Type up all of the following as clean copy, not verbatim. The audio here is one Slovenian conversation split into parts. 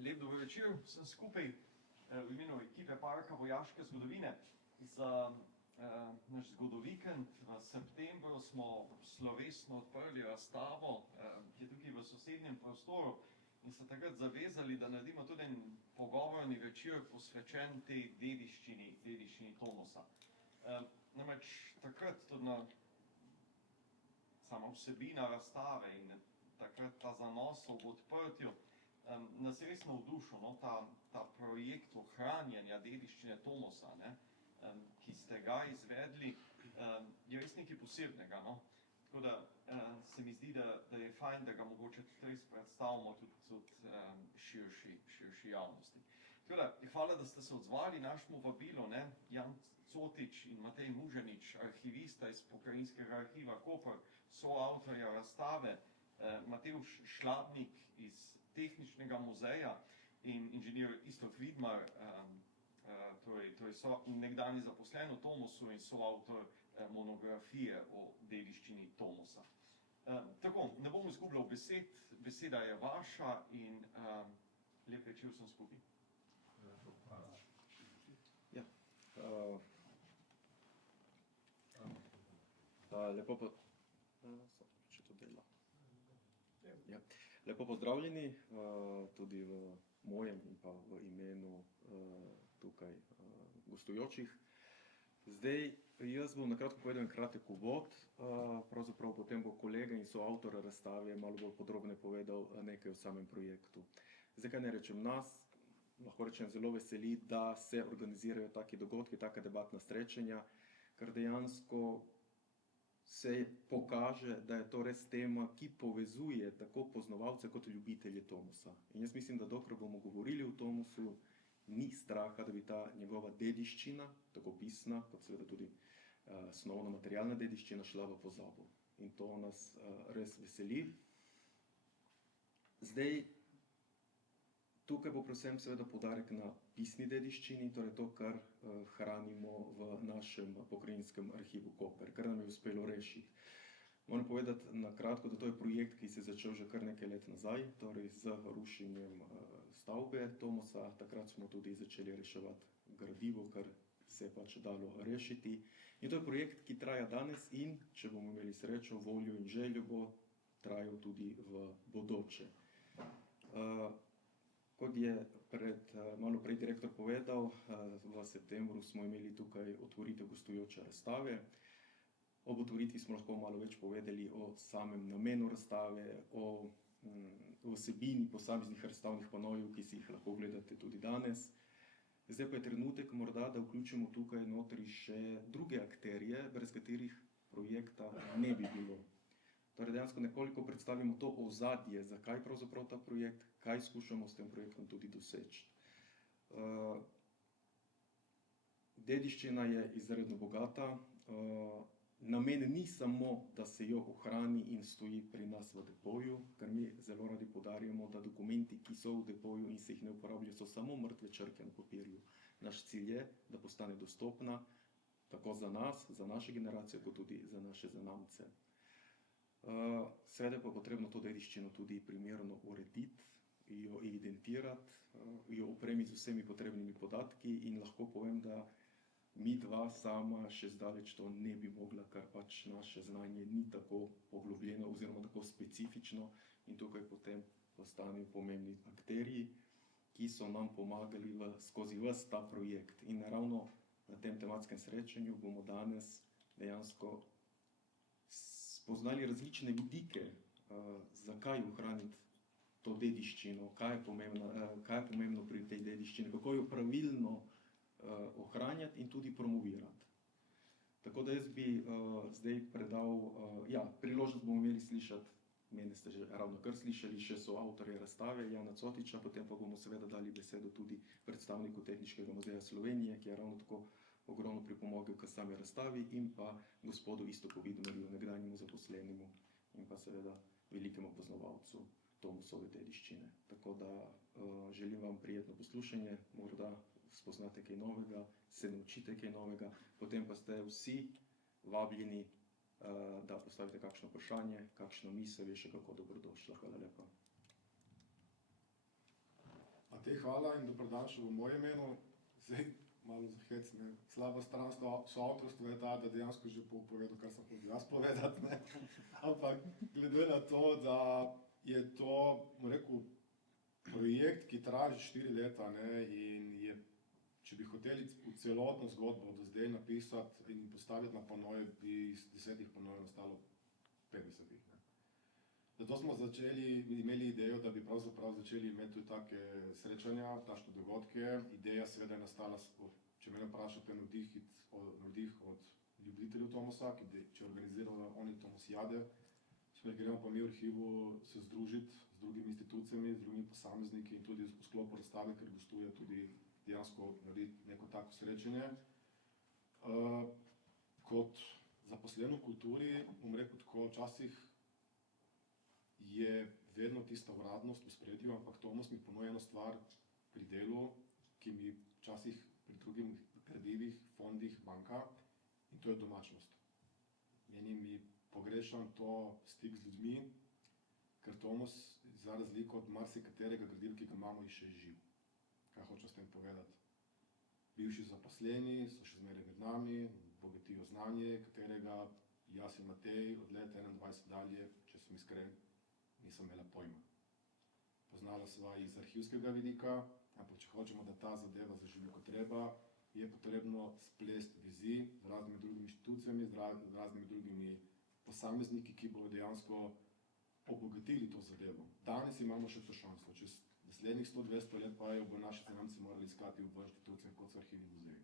Lep dober večer vsem skupaj v imenu ekipe Parka vojaške zgodovine. Za naš zgodovikend v septembru smo slovesno odprli razstavo, ki je tukaj v sosednjem prostoru, in se takrat zavezali, da naredimo tudi en pogovorni večer posvečen tej dediščini Tomosa. Namreč takrat tudi sama vsebina razstave in takrat ta zanos ob odprtju nas je res navdušil, ta projekt ohranjanja dediščine Tomosa, ki ste ga izvedli, je res nekaj posebnega. Tako da se mi zdi, da je fajn, da ga mogoče tudi res predstavimo tudi širši javnosti. Tako da, hvala, da ste se odzvali našemu vabilu, Jan Cotič in Matej Muženič, arhivista iz Pokrajinskega arhiva Koper, soavtorja razstave, Matevž Šladnik iz Tehničnega muzeja in inženir Iztok Vidmar, torej nekdanji zaposlen v Tomosu in soavtor monografije o dediščini Tomosa. Tako, ne bom izgubljal besed, beseda je vaša in lep večer vsem skupaj. Lepo pozdravljeni tudi v mojem in pa v imenu tukaj gostujočih. Zdaj, jaz bom nakratko povedal en kratek uvod, pravzaprav potem bo kolega in soavtor razstave malo bolj podrobno povedal nekaj o samem projektu. Zdaj, kaj ne rečem, nas, lahko rečem, zelo veseli, da se organizirajo taki dogodki, taka debatna srečanja, ker dejansko se pokaže, da je to res tema, ki povezuje tako poznavalce kot ljubitelje Tomosa. In jaz mislim, da dokler bomo govorili o Tomosu, ni straha, da bi ta njegova dediščina, tako pisna, kot seveda tudi snovna materialna dediščina, šla v pozabo. In to nas res veseli. Zdaj, tukaj bo predvsem seveda poudarek na pisni dediščini, torej to, kar hranimo v našem Pokrajinskem arhivu Koper, kar nam je uspelo rešiti. Moram povedati na kratko, da to je projekt, ki se je začel že kar nekaj let nazaj, torej z rušenjem stavbe Tomosa. Takrat smo tudi začeli reševati gradivo, kar se je pač dalo rešiti. In to je projekt, ki traja danes in, če bomo imeli srečo, voljo in željo, bo trajal tudi v bodoče. Kot je malo prej direktor povedal, v septembru smo imeli tukaj otvoritev gostujoče razstave. Ob otvoritvi smo lahko malo več povedali o samem namenu razstave, o vsebini posameznih razstavnih panojev, ki si jih lahko gledate tudi danes. Zdaj pa je trenutek morda, da vključimo tukaj notri še druge akterje, brez katerih projekta ne bi bilo. Torej dejansko nekoliko predstavimo to ozadje, zakaj pravzaprav ta projekt, kaj skušamo s tem projektom tudi doseči. Dediščina je izredno bogata. Namen ni samo, da se jo ohrani in stoji pri nas v depoju, ker mi zelo radi poudarjamo, da dokumenti, ki so v depoju in se jih ne uporabljajo, so samo mrtve črke na papirju. Naš cilj je, da postane dostopna tako za nas, za naše generacije, kot tudi za naše zanamce. Seveda pa je potrebno to dediščino tudi primerno urediti, jo evidentirati, jo opremiti z vsemi potrebnimi podatki in lahko povem, da mi dva sama še zdaleč to ne bi mogla, ker pač naše znanje ni tako poglobljeno oziroma tako specifično in tukaj potem postanejo pomembni akterji, ki so nam pomagali skozi ves ta projekt. In ravno na tem tematskem srečanju bomo danes dejansko spoznali različne vidike, zakaj ohraniti to dediščino, kaj je pomembno pri tej dediščini, kako jo pravilno ohranjati in tudi promovirati. Tako da jaz bi zdaj predal, priložnost bomo imeli slišati, mene ste že ravno kar slišali, še soavtorja razstave, Jana Cotiča, potem pa bomo seveda dali besedo tudi predstavniku Tehničnega muzeja Slovenije, ki je ravno tako ogromno pripomogel k sami razstavi, in pa gospodu Iztoku Vidmarju, nekdanjemu zaposlenemu in pa seveda velikemu poznavalcu Tomosove dediščine. Tako da želim vam prijetno poslušanje, morda spoznate kaj novega, se naučite kaj novega, potem pa ste vsi vabljeni, da postavite kakšno vprašanje, kakšno misel, je še kako dobrodošla. Hvala lepa. hvala in dobrodan še v mojem imenu. Zdaj, malo za hec, ne. Slaba stran soavtorstva je ta, da dejansko že povedal, kar sem hotel jaz povedati, ne. Ampak glede na to, da je to, bom rekel, projekt, ki traja že 4 leta, ne, in je, če bi hoteli v celotno zgodbo do zdaj napisati in postaviti na panoje, bi iz 10 panojev nastalo 50. Ne. Zato smo imeli idejo, da bi pravzaprav začeli imeti tudi take srečanja, takšne dogodke. Ideja seveda je nastala, če mene vprašate, navdih od ljubiteljev Tomosa, če organizirajo oni Tomosijade. Gremo pa mi v arhivu se združiti z drugimi institucijami, z drugimi posamezniki in tudi v sklopu razstave, ker gostuje tudi dejansko narediti neko tako srečanje. Kot zaposlen v kulturi, bom rekel tako, včasih je vedno tista uradnost v spredju, ampak Tomos mi ponuja eno stvar pri delu, ki mi včasih pri drugih gradivih fondih manjka, in to je domačnost. Mi pogrešam to stik z ljudmi, ker Tomos, za razliko od marsikaterega gradiva, ki ga imamo, je še živ. Kaj hočem s tem povedati? Bivši zaposleni so še zmeraj med nami, bogatijo znanje, katerega jaz in Matej od leta 21 dalje, če sem iskren, nisem imela pojma. Poznala sva iz arhivskega vidika, ampak če hočemo, da ta zadeva zaživi kot treba, je potrebno splesti vizij z raznimi drugimi inštitucijami, z raznimi drugimi posamezniki, ki bodo dejansko obogatili to zadevo. Danes imamo še to šanso, čez naslednjih 100-200 let pa jo bo naši zanamci morali iskati v inštitucijah, kot so arhivi in muzeji.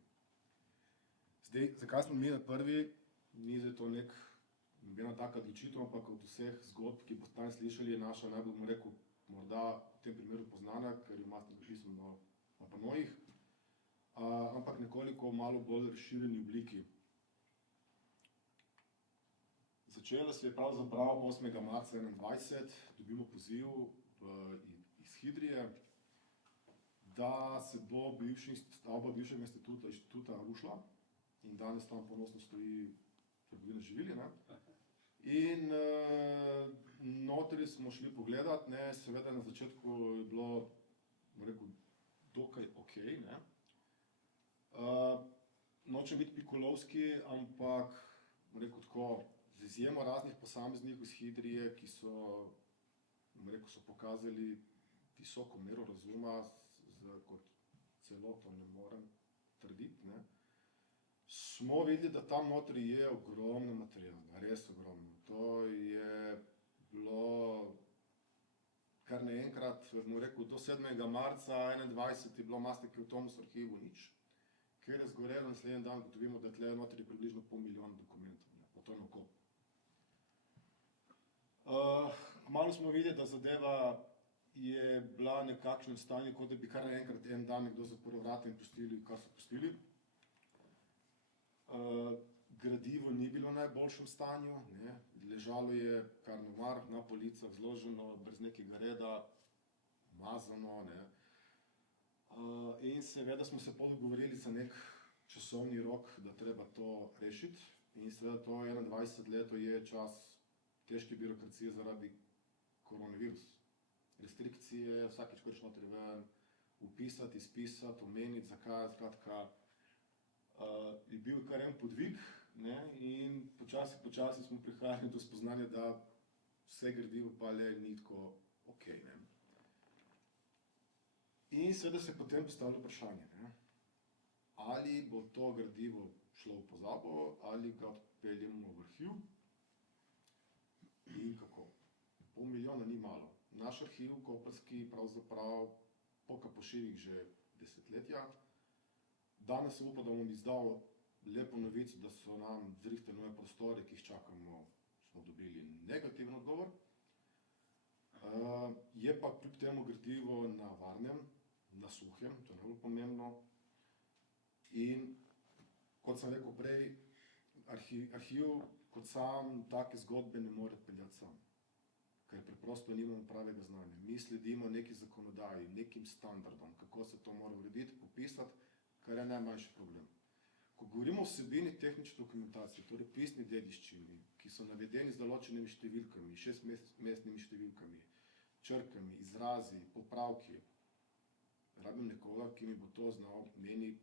Zdaj, zakaj smo mi na prvi, ni zdaj to nobena taka odločitev, ampak od vseh zgodb, ki boste danes slišali, je naša najbolj, bom rekel, morda v tem primeru poznana, ker jo imate napisano na panojih, ampak nekoliko malo bolj razširjeni obliki. Začela se je pravzaprav 8. marca 2021, dobimo poziv iz Hidrije, da se bo stavba bivšega inštituta rušila in danes tam ponosno stoji trgovina z živili, ne. In notri smo šli pogledat, ne, seveda na začetku je bilo, bom rekel, dokaj okej, ne. Nočem biti pikolovski, ampak, bom rekel tako, z izjemo raznih posameznikov iz Hidrije, ki so, bom rekel, so pokazali visoko mero razuma, kot celoto ne morem trditi, ne. Smo videli, da tam notri je ogromno materiala, res ogromno. To je bilo kar naenkrat, bom rekel, do 7. marca 2021 je bilo marsikje v Tomos arhivu nič, ker je zgorelo naslednji dan, gotovimo, da tle notri je približno 500 000 dokumentov, ne, pa to je na oko. Kmalu smo videli, da zadeva je bila nekakšnem stanju, kot da bi kar naenkrat en dan nekdo zaprl vrata in pustili, kar so pustili. Gradivo ni bilo v najboljšem stanju, ne. Ležalo je kar na policah, zloženo, brez nekega reda, umazano, ne. In seveda smo se pol dogovorili za nek časovni rok, da treba to rešiti. In seveda to 21 leto je čas težke birokracije zaradi koronavirusa. Restrikcije, vsakič, ko greš notri ven, vpisati, izpisati, omeniti, zakaj, skratka, je bil kar en podvig, ne, in počasi smo prihajali do spoznanja, da vse gradivo pa le ni tako okej, ne. In seveda se je potem postavilo vprašanje, ne, ali bo to gradivo šlo v pozabo, ali ga odpeljemo v arhiv in kako. 500 000 ni malo. Naš arhiv koprski pravzaprav poka po šivih že desetletja. Danes se upa, da bom izdal lepo novico, da so nam zrihtali nove prostore, ki jih čakamo, smo dobili negativen odgovor. Je pa kljub temu gradivo na varnem, na suhem, to je najbolj pomembno. In kot sem rekel prej, arhiv kot sam take zgodbe ne more peljati sam, ker preprosto nimamo pravega znanja. Mi sledimo neki zakonodaji, nekim standardom, kako se to mora urediti, popisati, kar je najmanjši problem. Ko govorimo o vsebini tehnične dokumentacije, torej pisni dediščini, ki so navedeni z določenimi številkami, 6-mestnimi številkami, črkami, izrazi, popravki, rabim nekoga, ki mi bo to znal meni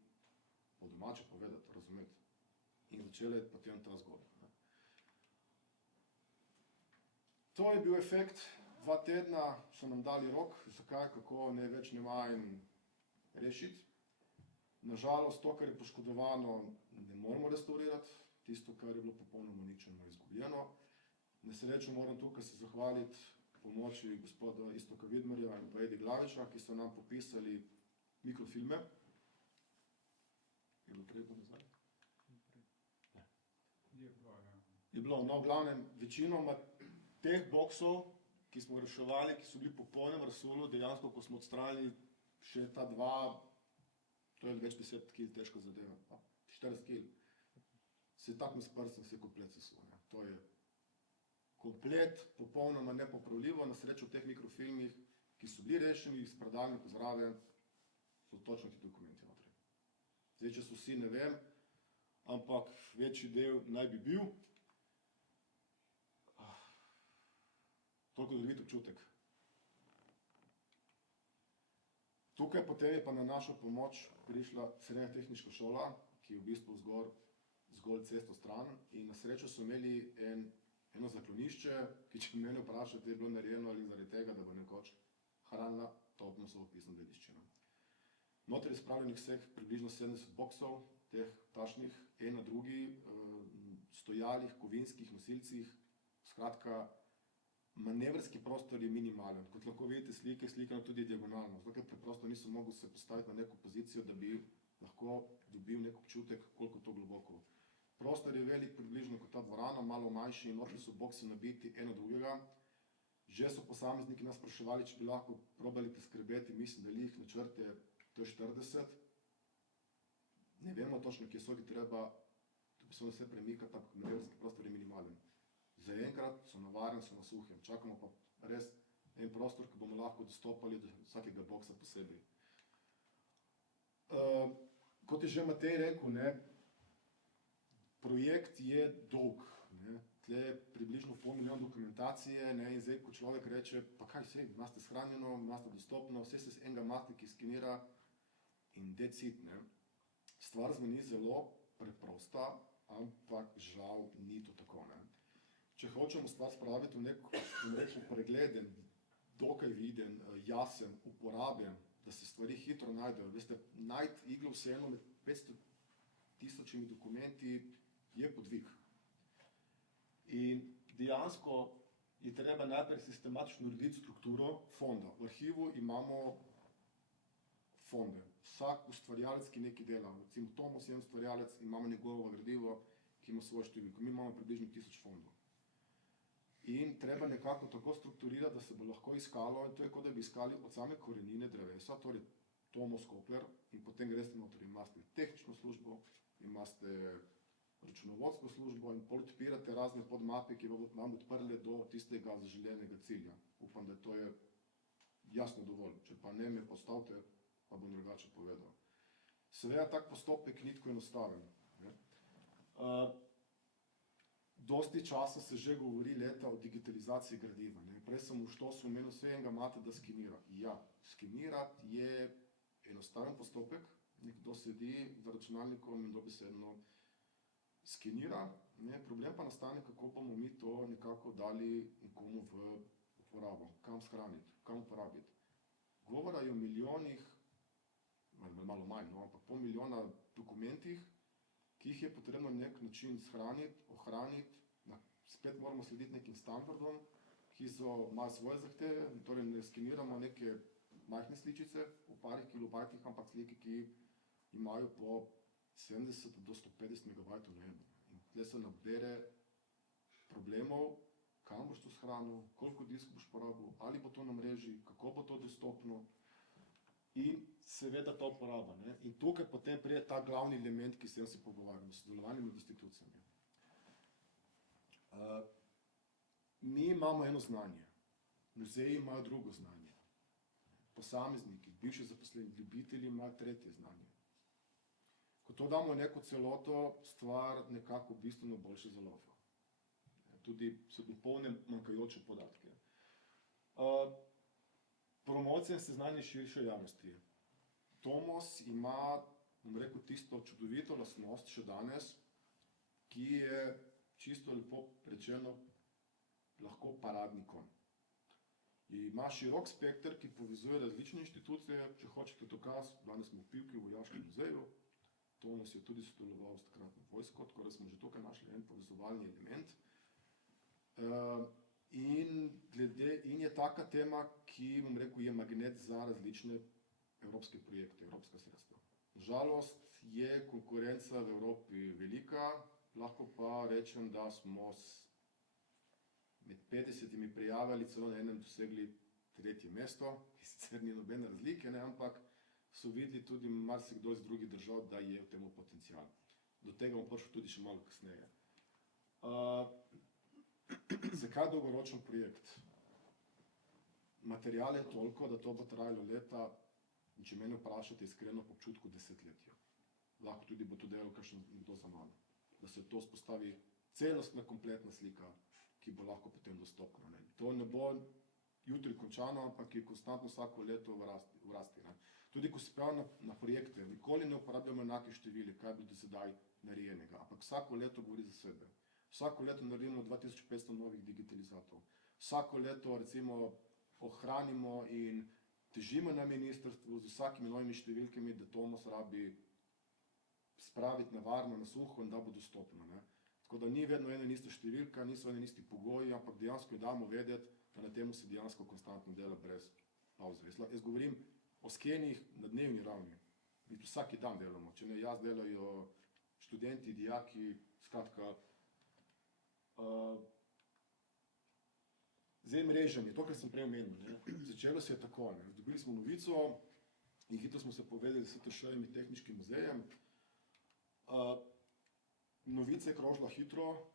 po domače povedati, razumeti. In začela je potem ta zgodba. Ne. To je bil efekt, 2 tedna so nam dali rok, zakaj, kako, ne več, ne manj rešiti. Nažalost, to, kar je poškodovano, ne moramo restaurirati, tisto, kar je bilo popolnoma uničeno, izgubljeno. Na srečo moram tukaj se zahvaliti pomoči gospoda Iztoka Vidmarja in pa Edi Glaviča, ki so nam popisali mikrofilme. Je bilo treba nazaj? Je bilo, no, v glavnem, večinoma teh boksov, ki smo reševali, ki so bili po polnem razsulu, dejansko, ko smo odstranili še ta 2, to je več 10 kil težka zadeva, 40 kil, se takmi s prstem, se komplet sesul. To je komplet, popolnoma nepopravljivo, na srečo v teh mikrofilmih, ki so bili rešeni iz predalnika zraven, so točno ti dokumenti notri. Zdaj, če so vsi, ne vem, ampak večji del naj bi bil. Toliko da dobiti občutek. Tukaj potem je pa na našo pomoč prišla srednja tehniška šola, ki je v bistvu zgolj cesto stran, in na srečo so imeli eno zaklonišče, ki, če mene vprašate, je bilo narejeno ali zaradi tega, da bo nekoč hranila to masovno-pisno dediščino. Notri je spravljenih vseh približno 70 boksov, teh tašnih, en na drugi, stojalih, kovinskih nosilcih, skratka, manevrski prostor je minimalen. Kot lahko vidite slike, slikano tudi diagonalno, zato ker preprosto nisem mogel se postaviti na neko pozicijo, da bi lahko dobil nek občutek, koliko to globoko. Prostor je velik približno kot ta dvorana, malo manjši, in notri so boksi nabiti eno drugega. Že so posamezniki nas spraševali, če bi lahko probali priskrbeti, mislim, da jih načrte, to je 40. Ne vemo točno, kje so, ki treba, to bi se vse premikati, ampak manevrski prostor je minimalen. Zaenkrat so na varnem, so na suhem. Čakamo pa res en prostor, ki bomo lahko dostopali do vsakega boksa posebej. Kot je že Matej rekel, ne, projekt je dolg. Ne. Tle je približno pol milijona dokumentacije, ne, in zdaj, ko človek reče, pa kaj vse, imate shranjeno, imate dostopno, vse se z enega mata, ki skenira in decid. Ne. Stvar zveni zelo preprosta, ampak žal ni to tako. Ne. Če hočemo stvar spraviti v nek pregleden, dokaj viden, jasen, uporaben, da se stvari hitro najdejo. Veste, najti iglo vseeno med 500 tisočimi dokumenti je podvig. In dejansko je treba najprej sistematično urediti strukturo fonda. V arhivu imamo fonde. Vsak ustvarjalec, ki nekaj dela, recimo Tomos je ustvarjalec, imamo njegovo gradivo, ki ima svojo številko. Mi imamo približno 1000 fondov. In treba nekako tako strukturirati, da se bo lahko iskalo, in to je kot da bi iskali od same korenine drevesa, torej Tomos Kopler, in potem greste noter, imate tehnično službo, imate računovodsko službo in odpirate razne podmape, ki vam odprle do tistega zaželenega cilja. Upam, da to je jasno dovolj. Če pa ne, me postavite, pa bom drugače povedal. Seveda, tak postopek ni tako enostaven. Dosti časa se že govori leta o digitalizaciji gradiva. Ne. Prej sem v štosu omenil vse enega mate, da skenira. Ja, skenirati je enostaven postopek, nekdo sedi za računalnikom in dobesedno skenira. Ne. Problem pa nastane, kako bomo mi to nekako dali nekomu v uporabo, kam shraniti, kam uporabiti. Govora je o milijonih, malo manj, no, ampak pol milijona dokumentih, ki jih je potrebno na nek način shraniti, ohraniti, spet moramo slediti nekim standardom, ki imajo svoje zahteve, torej ne skeniramo neke majhne sličice v parih kilobajtih, ampak slike, ki imajo po 70 do 150 megabajtov na eno. In tle se nabere problemov, kam boš to shranil, koliko diskov boš porabil, ali bo to na mreži, kako bo to dostopno, in seveda ta uporaba. Ne? In tukaj potem pride ta glavni element, ki se pogovarjamo, sodelovanje med institucijami. Mi imamo eno znanje, muzeji imajo drugo znanje, posamezniki, bivši zaposleni, ljubitelji imajo tretje znanje. Ko to damo v neko celoto, stvar nekako bistveno boljše zalofa. Tudi so popolne manjkajoče podatke. Promocija in seznanje širše javnosti. Tomos ima, bom rekel, tisto čudovito lastnost še danes, ki je čisto lepo rečeno lahko paradni konj. Ima širok spekter, ki povezuje različne inštitucije. Če hočete dokaz, danes smo v Pivki v Vojaškem muzeju, Tomos je tudi sodeloval s takratno vojsko, tako da smo že tukaj našli en povezovalni element. In je taka tema, ki, bom rekel, je magnet za različne evropske projekte, evropska sredstva. Žalost je konkurenca v Evropi velika, lahko pa rečem, da smo med 50 prijavili celo na enem dosegli 3. mesto, ki sicer ni nobene razlike, ne, ampak so videli tudi marsikdo iz drugih držav, da je v temu potencial. Do tega bom prišel tudi še malo kasneje. Zakaj dolgoročen projekt? Material je toliko, da to bo trajalo leta, in če mene vprašate iskreno po občutku, desetletja. Lahko tudi bo to delal kakšen nekdo za mano. Da se to spostavi celostna, kompletna slika, ki bo lahko potem dostopna. Ne. To ne bo jutri končano, ampak je konstantno vsako leto v rasti. Ne. Tudi ko se pravi na projekte, nikoli ne uporabljamo enake števile, kaj je bilo do sedaj narejenega, ampak vsako leto govori za sebe. Vsako leto naredimo 2500 novih digitalizatorov. Vsako leto recimo ohranimo in težimo na ministrstvu z vsakimi novimi številkami, da Tomos rabi spraviti na varno, na suho in da bo dostopno. Ne. Tako da ni vedno ena in ista številka, niso ena in isti pogoji, ampak dejansko damo vedeti, da na temu se dejansko konstantno dela brez pauze. Jaz govorim o skenih na dnevni ravni. Mi vsaki dan delamo, če ne jaz delajo študenti, dijaki, skratka. Zdaj mreženje, to, kar sem prej omenil, ne. Začelo se je tako, ne. Dobili smo novico in hitro smo se povedali s STŠ-jem in Tehniškim muzejem. Novica je krožila hitro,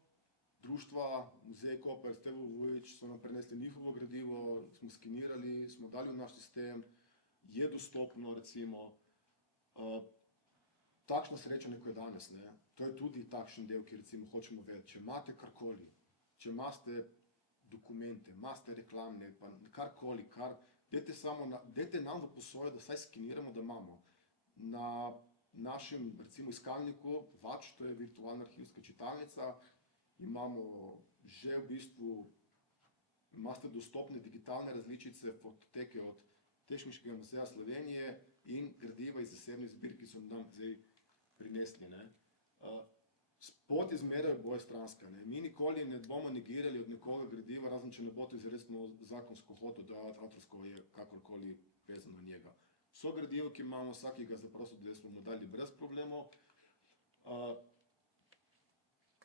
društva, Muzej Koper, Stevo Vujić so nam prenesli njihovo gradivo, smo skenirali, smo dali v naš sistem, je dostopno recimo. Takšno srečanje, ko je danes, ne, to je tudi takšen del, ki recimo hočemo vedeti. Če imate karkoli, če imate dokumente, imate reklamne, pa karkoli, dajte nam v posojo, da vsaj skeniramo, da imamo. Na našem recimo iskalniku Vač, to je virtualna arhivska čitalnica, imamo že v bistvu, imate dostopne digitalne različice, fototeke od Tehniškega muzeja Slovenije in gradiva iz zasebnih zbirk, ki so nam zdaj prinesli. Ne. Pot je zmeraj obojestranska. Mi nikoli ne bomo negirali od nekoga gradiva, razen če ne bo to izrecno zakonsko hotel, da avtorsko je kakorkoli vezano na njega. Vso gradivo, ki imamo, vsakega zaprosil, da smo mu dali brez problemov.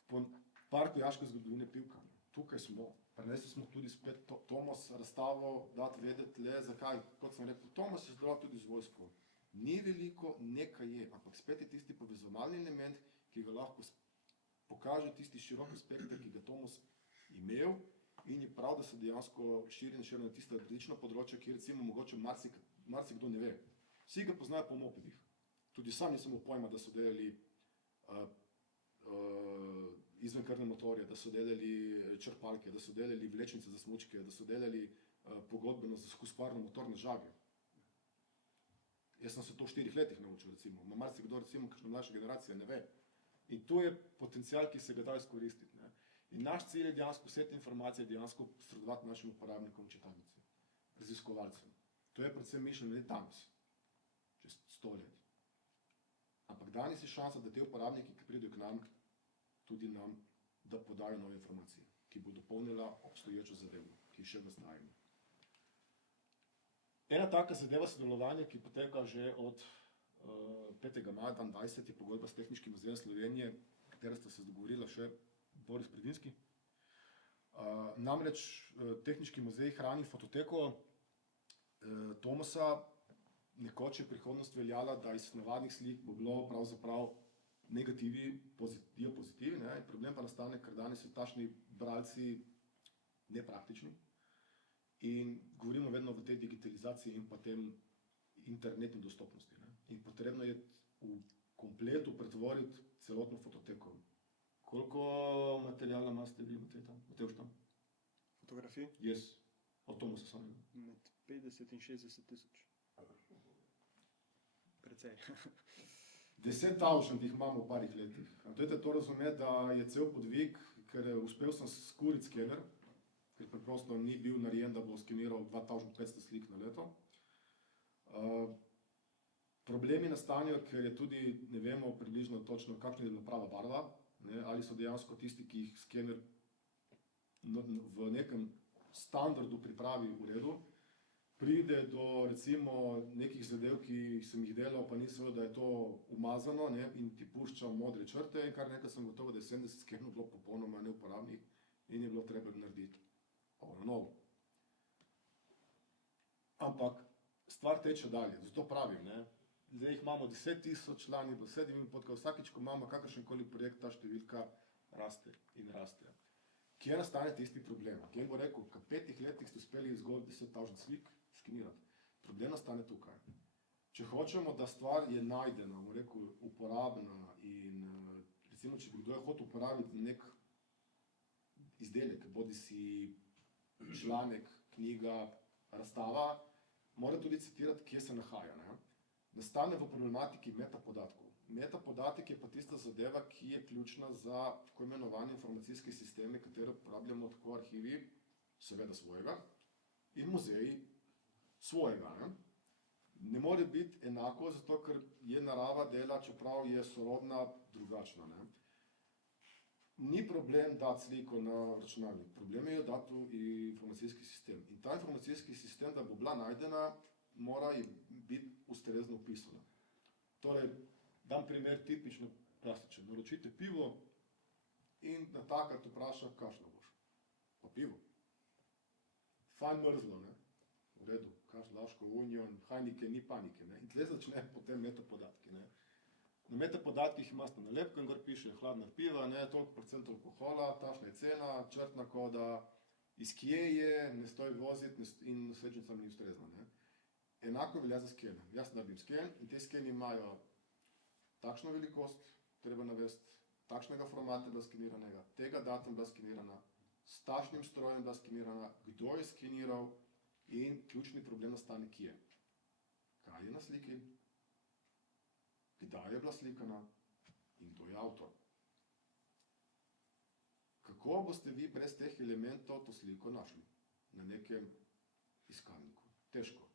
Po Parku Jaške zgodovine Pivka, tukaj smo, prinesli smo tudi spet Tomos razstavo, dati vedeti le, zakaj, kot sem rekel, Tomos je sodeloval tudi z vojsko. Ni veliko, nekaj je, ampak spet je tisti povezovalni element, ki ga lahko pokaže tisti široki spekter, ki ga Tomos imel, in je prav, da se dejansko širi na tista različna področja, ki recimo mogoče marsikdo ne ve. Vsi ga poznajo po mopedih. Tudi sam nisem imel pojma, da so delali izvenkrvne motorje, da so delali črpalke, da so delali vlečnice za smučke, da so delali pogodbeno za husqvarno motorne žage. Jaz sem se to v 4 letih naučil, recimo. Marsikdo, recimo, kakšna mlajša generacija ne ve. In to je potencial, ki se ga da izkoristiti. Ne. In naš cilj je dejansko vse te informacije dejansko posredovati našim uporabnikom čitalnice, raziskovalcem. To je predvsem mišljeno ne danes, čez 100 let. Ampak danes je šansa, da te uporabniki, ki pridejo k nam, tudi nam, da podajo nove informacije, ki bo dopolnila obstoječo zadevo, ki še nastajamo. Ena taka zadeva sodelovanja, ki poteka že od 5. maja 2020, je pogodba s Tehniškim muzejem Slovenije, katera sta se dogovorila še Boris Predinski. Namreč Tehniški muzej hrani fototeko Tomosa, nekoč je prihodnost veljala, da iz navadnih slik bo bilo pravzaprav negativi, diapozitivi, ne? Problem pa nastane, ker danes so takšni bralci nepraktični in govorimo vedno v tej digitalizaciji in pa tem internetni dostopnosti. Ne? In potrebno je v kompletu pretvoriti celotno fototeko. Koliko materijala imate vi v tej tam? Matevž tam? Fotografij? Jaz, od Tomosa samega. Med 50 in 60 tisoč. precej. 10.000 jih imamo v parih letih. Dajte to razumeti, da je cel podvig, ker uspel sem skuriti skener, ker preprosto ni bil narejen, da bo skeniral 2500 slik na leto. Problemi nastanejo, ker je tudi, ne vemo približno točno, kakšna je bila prava barva, ne, ali so dejansko tisti, ki jih skener v nekem standardu pripravi v redu, pride do recimo nekih zadev, ki sem jih delal, pa nisem vedel, da je to umazano, ne, in ti pušča modre črte, in kar nekaj sem gotovo, da je 70 skenerov bilo popolnoma neuporabnih in je bilo treba narediti na novo. Ampak stvar teče dalje, zato pravim, ne, zdaj jih imamo 10.000 lani, do 7 podkov, vsakič, ko imamo kakršenkoli projekt, ta številka raste in raste. Kje nastane tisti problem? Kje bo rekel, v 5 letih ste uspeli zgolj 10.000 slik skenirati. Problem nastane tukaj. Če hočemo, da stvar je najdena, bomo rekel, uporabna in recimo, če bi kdo je hotel uporabiti nek izdelek, bodi si članek, knjiga, razstava, mora tudi citirati, kje se nahaja. Ne? Nastane v problematiki metapodatkov. Metapodatek je pa tista zadeva, ki je ključna za tako imenovane informacijske sisteme, katere uporabljamo tako arhivi, seveda svojega, in muzeji svojega. Ne more biti enako, zato ker je narava dela, čeprav je sorodna, drugačna. Ne? Ni problem dati sliko na računalnik, problem je dati v informacijski sistem. In ta informacijski sistem, da bo bila najdena, mora biti ustrezno opisana. Torej, dam primer tipično plastičen. Naročite pivo in natakar te vpraša, kakšno boš. Pa pivo. Fajn mrzlo, ne? V redu, kakšno Laško, Union, Heineken, ni panike, ne? In tle začne potem metapodatki, ne? Na metapodatkih imate nalepko in gor piše hladna piva, ne, toliko procentov alkohola, tašna je cena, črtna koda, iz kje je, ne stoji voziti in nosečnicam ni ustrezno, ne. Enako velja za sken. Jaz naredim sken in te skeni imajo takšno velikost, treba navesti, takšnega formata bila skeniranega, tega datum bila skenirana, s takšnim strojem bila skenirana, kdo je skeniral in ključni problem nastane kje. Kaj je na sliki? Kdaj je bila slikana in kdo je avtor. Kako boste vi brez teh elementov to sliko našli na nekem iskalniku? Težko.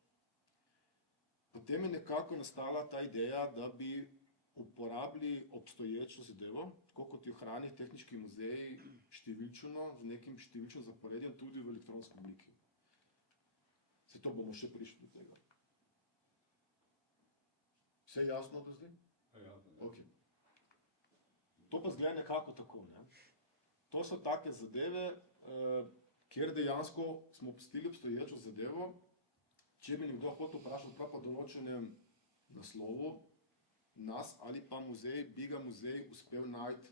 Potem je nekako nastala ta ideja, da bi uporabili obstoječo zadevo, tako kot jo hrani tehniški muzej, številčno, z nekim številčnim zaporedjem tudi v elektronski obliki. Se to bomo še prišli do tega. Vse jasno do zdaj? Ja. Okay. To pa zgleda nekako tako, ne? To so take zadeve, kjer dejansko smo pustili obstoječo zadevo, če bi nekdo hotel vprašati prav po določenem naslovu, nas ali pa muzej, bi ga muzej uspel najti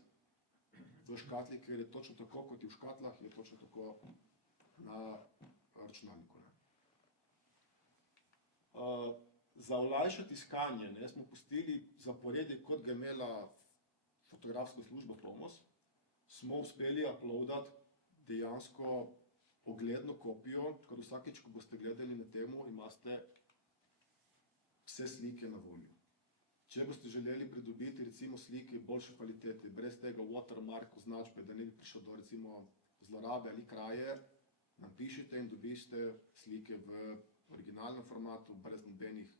v škatli, ker je točno tako, kot je v škatlah, je točno tako na računalniku. Za olajšati iskanje, ne, smo pustili zaporedje, kot ga je imela fotografska služba Tomos, smo uspeli uploadati dejansko ogledno kopijo, kar vsakeč, ko boste gledali na temu, imate vse slike na voljo. Če boste želeli pridobiti recimo slike boljše kvalitete, brez tega watermark označbe, da ne bi prišel do recimo zlorabe ali kraje, napišite in dobiste slike v originalnem formatu, brez nobenih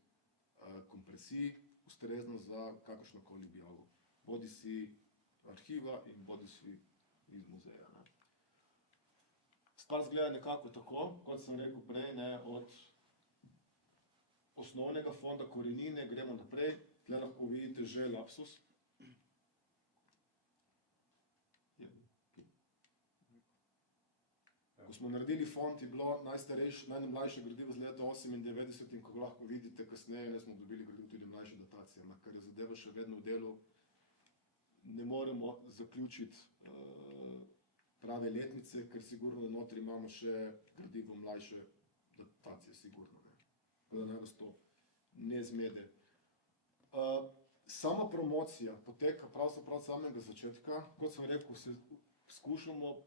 kompresij, ustrezno za kakršnokoli objavo. Bodi si arhiva in bodi si iz muzeja. Ne. Stvar zgleda nekako tako, kot sem rekel prej, ne, od osnovnega fonda korenine gremo naprej. Tle lahko vidite že lapsus. Ko smo naredili font, je bilo najmlajše gradivo z leta 98 in ko lahko vidite kasneje, ne smo dobili gradivo tudi mlajše datacije, ker je zadeva še vedno v delu, ne moremo zaključiti prave letnice, ker sigurno notri imamo še gradivo mlajše datacije, sigurno. Ne. Da naj vas to ne zmede. Sama promocija poteka pravzaprav samega začetka. Kot sem rekel, se skušamo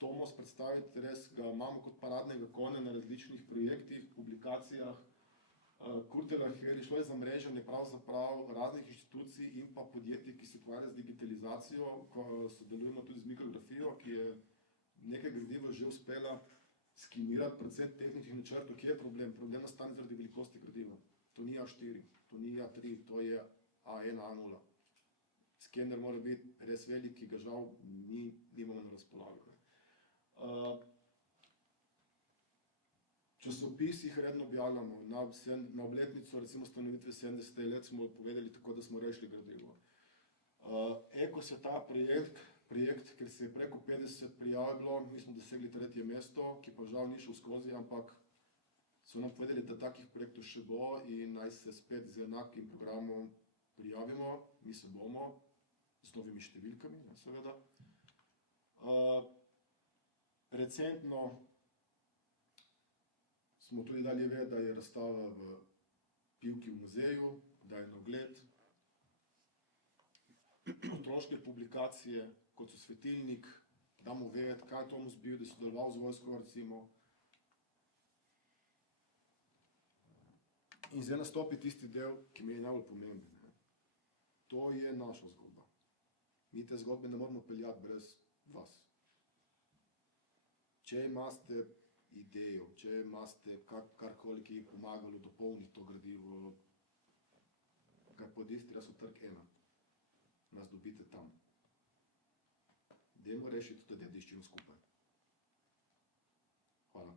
Tomos predstaviti, res ga imamo kot paradnega konja na različnih projektih, publikacijah. Kurtela-Heri, šlo je za mreženje pravzaprav raznih inštitucij in pa podjetij, ki se ukvarjajo z digitalizacijo, ko sodelujemo tudi z mikrografijo, ki je nekaj gradiva že uspela skenirati, predvsem tehničnih načrtov. Kje je problem? Problem nastane zaradi velikosti gradiva. To ni A4, to ni A3, to je A1, A0. Skener mora biti res velik, ki ga žal nimamo na razpolago. Časopis jih redno objavljamo. Na obletnico recimo ustanovitve 70. let smo povedali tako, da smo rešili gradivo. Ekos je ta projekt, ker se je preko 50 prijavilo, mi smo dosegli 3. mesto, ki pa žal ni šel skozi, ampak so nam povedali, da takih projektov še bo in naj se spet z enakim programom prijavimo, mi se bomo, z novimi številkami, seveda. Recentno smo tudi dali ved, da je razstava v Pivki v muzeju, da je na ogled. Otroške publikacije, kot so Svetilnik, damo ved, kaj je Tomas bil, da je sodeloval z vojsko, recimo. In zdaj nastopi tisti del, ki mi je najbolj pomemben. To je naša zgodba. Mi te zgodbe ne moramo peljati brez vas. Če imate idejo, če imate karkoli, ki je pomagalo dopolniti to gradivo, kaj pod Istra so trg 1, nas dobite tam. Dajmo rešiti to dediščino skupaj. Hvala.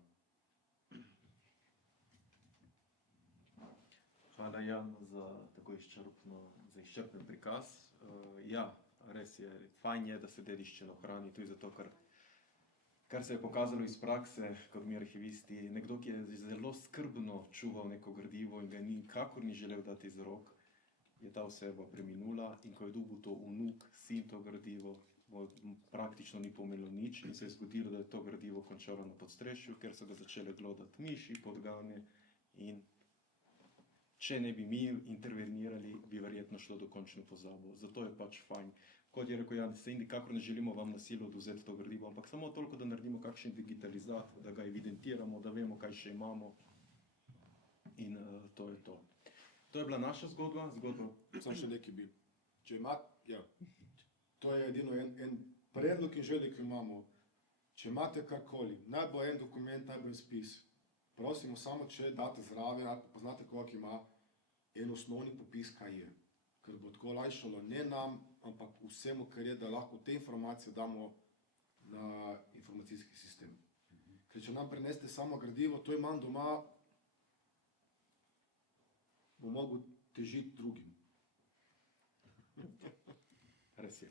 Hvala, Jan, za tako izčrpen prikaz. Ja, res je, fajn je, da se dediščina ohrani, tudi zato, kar se je pokazalo iz prakse, kot mi arhivisti, nekdo, ki je zelo skrbno čuval neko gradivo in ga nikakor ni želel dati iz rok, je ta oseba preminula in ko je dobil to vnuk, sin to gradivo, praktično ni pomenilo nič in se je zgodilo, da je to gradivo končalo na podstrešju, ker so ga začele glodati miši, podgane in če ne bi mi intervenirali, bi verjetno šlo do končne pozabo. Zato je pač fajn. Kot je rekel Jan, se nikakor ne želimo vam na silo odvzeti to gradivo, ampak samo toliko, da naredimo kakšen digitalizat, da ga evidentiramo, da vemo, kaj še imamo. In to je to. To je bila naša zgodba. Samo še nekaj bi. Če to je edino en predlog in želje, ki imamo. Če imate karkoli, naj bo en dokument, naj bo en spis, prosimo samo, če date zraven, ali poznate koga, ki ima en osnovni popis, kaj je. Ker bo tako lajšalo ne nam, ampak vsemu, kar je, da lahko te informacije damo na informacijski sistem. Ker če nam preneste samo gradivo, to imam doma, bo mogel težiti drugim. Res je.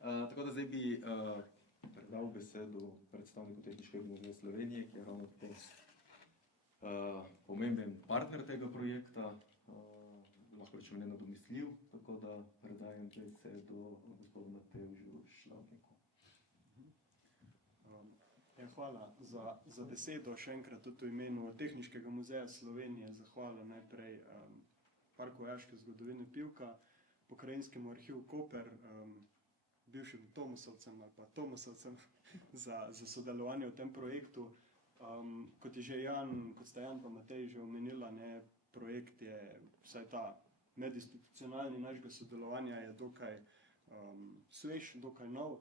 Tako da zdaj bi predal besedo predstavniku Tehniškega muzeja Slovenije, ki je ravno pomemben partner tega projekta, lahko rečem nenadomestljiv, tako da predajam besedo gospodu Matevžu Šlavniku. Hvala za besedo. Še enkrat tudi v imenu Tehniškega muzeja Slovenije zahvala najprej Parku vojaške zgodovine Pivka, Pokrajinskemu arhivu Koper, bivšim Tomosovcem ali pa Tomosovcem za sodelovanje v tem projektu. Kot je že kot sta Jan pa Matej že omenila, projekt je, vsaj ta medinstitucionalni našega sodelovanja je dokaj svež, dokaj nov.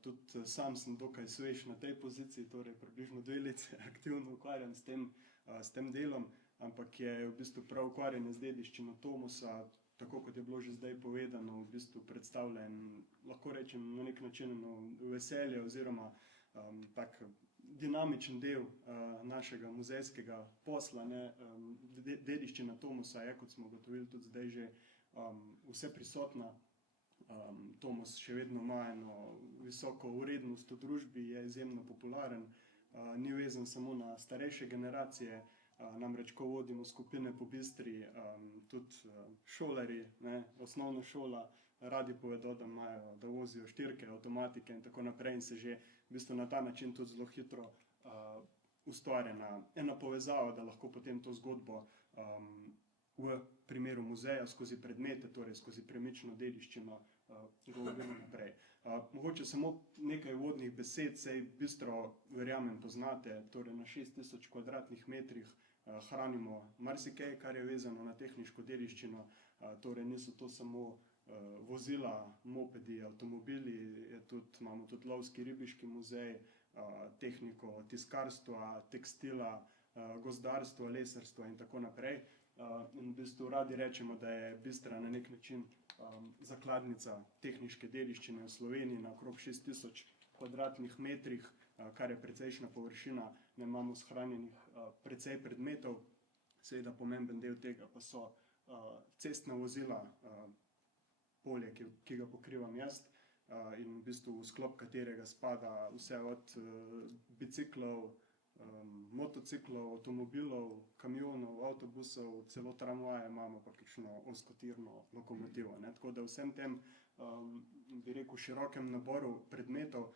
Tudi sam sem dokaj svež na tej poziciji, torej približno 2 leti aktivno ukvarjam s tem delom, ampak je v bistvu prav ukvarjanje z dediščino Tomosa, tako kot je bilo že zdaj povedano, v bistvu predstavljen, lahko rečem, na nek način veselje oziroma tak dinamičen del našega muzejskega posla. Dediščina Tomosa je, kot smo ugotovili tudi zdaj že, vse prisotna. Tomos še vedno ima eno visoko vrednost v družbi, je izjemno popularen, ni vezan samo na starejše generacije, namreč ko vodimo skupine po Bistri, tudi šolarji, osnovna šola, radi povedo, da vozijo štirke, avtomatike in tako naprej in se že v bistvu na ta način tudi zelo hitro ustvarjena ena povezava, da lahko potem to zgodbo v primeru muzeja skozi predmete, torej skozi premično dediščino govorimo naprej. Mogoče samo nekaj uvodnih besed, saj Bistro, verjamem, poznate, torej na 6000 kvadratnih metrih hranimo marsikaj, kar je vezano na tehniško dediščino, torej niso to samo vozila, mopedi, avtomobili, imamo tudi lovski ribiški muzej, tehniko tiskarstva, tekstila, gozdarstva, lesarstva in tako naprej. In v bistvu radi rečemo, da je Bistra na nek način zakladnica tehniške dediščine v Sloveniji na okrog 6000 kvadratnih metrih, kar je precejšna površina, ne imamo shranjenih precej predmetov, seveda pomemben del tega pa so cestna vozila, polje, ki ga pokrivam jaz, in v bistvu v sklop katerega spada vse od biciklov, motociklov, avtomobilov, kamionov, avtobusov, celo tramvaje imamo, pa kakšno ozkotirno lokomotivo. Tako da vsem tem, bi rekel, širokem naboru predmetov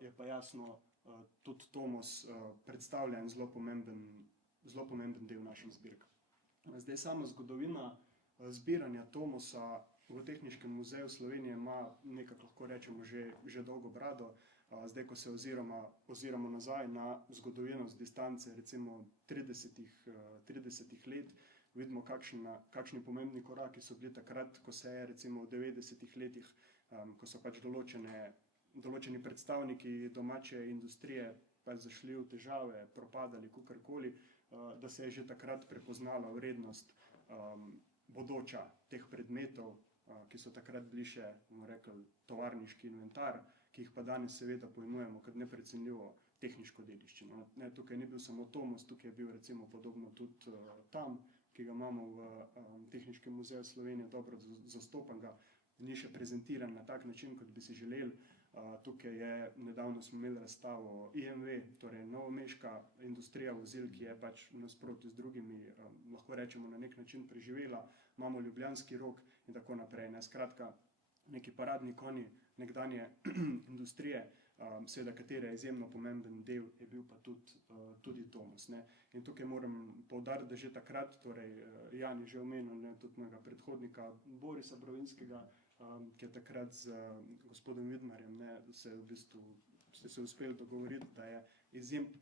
je pa jasno tudi Tomos predstavlja en zelo pomemben del naših zbirk. Zdaj sama zgodovina zbiranja Tomosa v Tehniškem muzeju Slovenije ima nekako lahko rečemo že dolgo brado. Zdaj, ko se oziramo nazaj na zgodovino z distance recimo 30 let, vidimo kakšni pomembni koraki so bili takrat, ko se je recimo v 90 letih, ko so pač določeni predstavniki domače industrije pač zašli v težave, propadali, kakorkoli, da se je že takrat prepoznala vrednost bodoča teh predmetov, ki so takrat bili še, bomo rekli, tovarniški inventar, ki jih pa danes seveda pojmujemo kot neprecenljivo tehniško dediščino. Tukaj ni bil samo Tomos, tukaj je bil recimo podobno tudi tam, ki ga imamo v Tehniškem muzeju Slovenije dobro zastopanega, ni še prezentiran na tak način, kot bi si želeli. Tukaj je, nedavno smo imeli razstavo IMV, torej novomeška industrija vozil, ki je pač v nasprotju z drugimi, lahko rečemo, na nek način preživela, imamo Ljubljanski rok in tako naprej. Skratka, neki paradni konji nekdanje industrije, seveda katere izjemno pomemben del je bil pa tudi Tomos. In tukaj moram poudariti, da že takrat, torej Jan je že omenil tudi mojega predhodnika Borisa Brovinskega, ki je takrat z gospodom Vidmarjem ste se uspeli dogovoriti, da je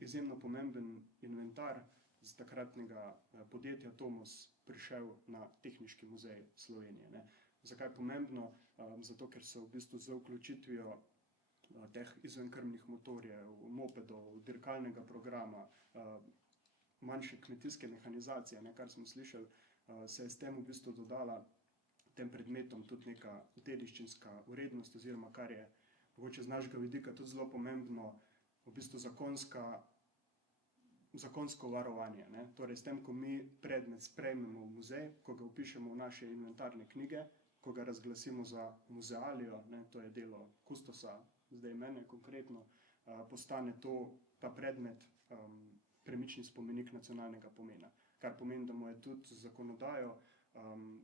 izjemno pomemben inventar z takratnega podjetja Tomos prišel na Tehniški muzej Slovenije. Zakaj pomembno? Zato, ker so v bistvu z vključitvijo teh izvenkrmnih motorjev, mopedov, dirkalnega programa, manjše kmetijske mehanizacije, kar smo slišali, se je s tem v bistvu dodala tem predmetom tudi neka dediščinska vrednost, oziroma kar je mogoče z našega vidika tudi zelo pomembno, v bistvu zakonsko varovanje. Torej, s tem, ko mi predmet sprejmemo v muzej, ko ga vpišemo v naše inventarne knjige, ko ga razglasimo za muzealijo, to je delo kustosa, zdaj mene konkretno, postane ta predmet premični spomenik nacionalnega pomena. Kar pomeni, da mu je tudi zakonodajo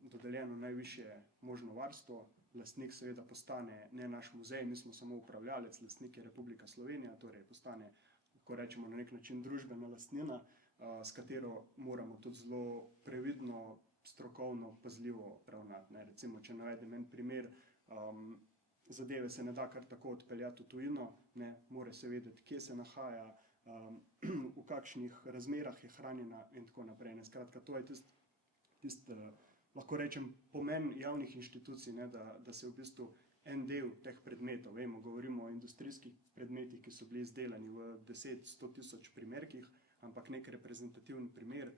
dodeljeno najvišje možno varstvo, lastnik seveda postane ne naš muzej, mi smo samo upravljalec, lastnik je Republika Slovenija, torej postane, ko rečemo, na nek način družbena lastnina, s katero moramo tudi zelo previdno, strokovno, pazljivo ravnati. Recimo, če navedem en primer, zadeve se ne da kar tako odpeljati v tujino, mora se vedeti, kje se nahaja, v kakšnih razmerah je hranjena in tako naprej. Skratka, to je tisti, lahko rečem, pomen javnih inštitucij, da se v bistvu en del teh predmetov, govorimo o industrijskih predmetih, ki so bili izdelani v 10-100 tisoč primerkih, ampak nek reprezentativni primer,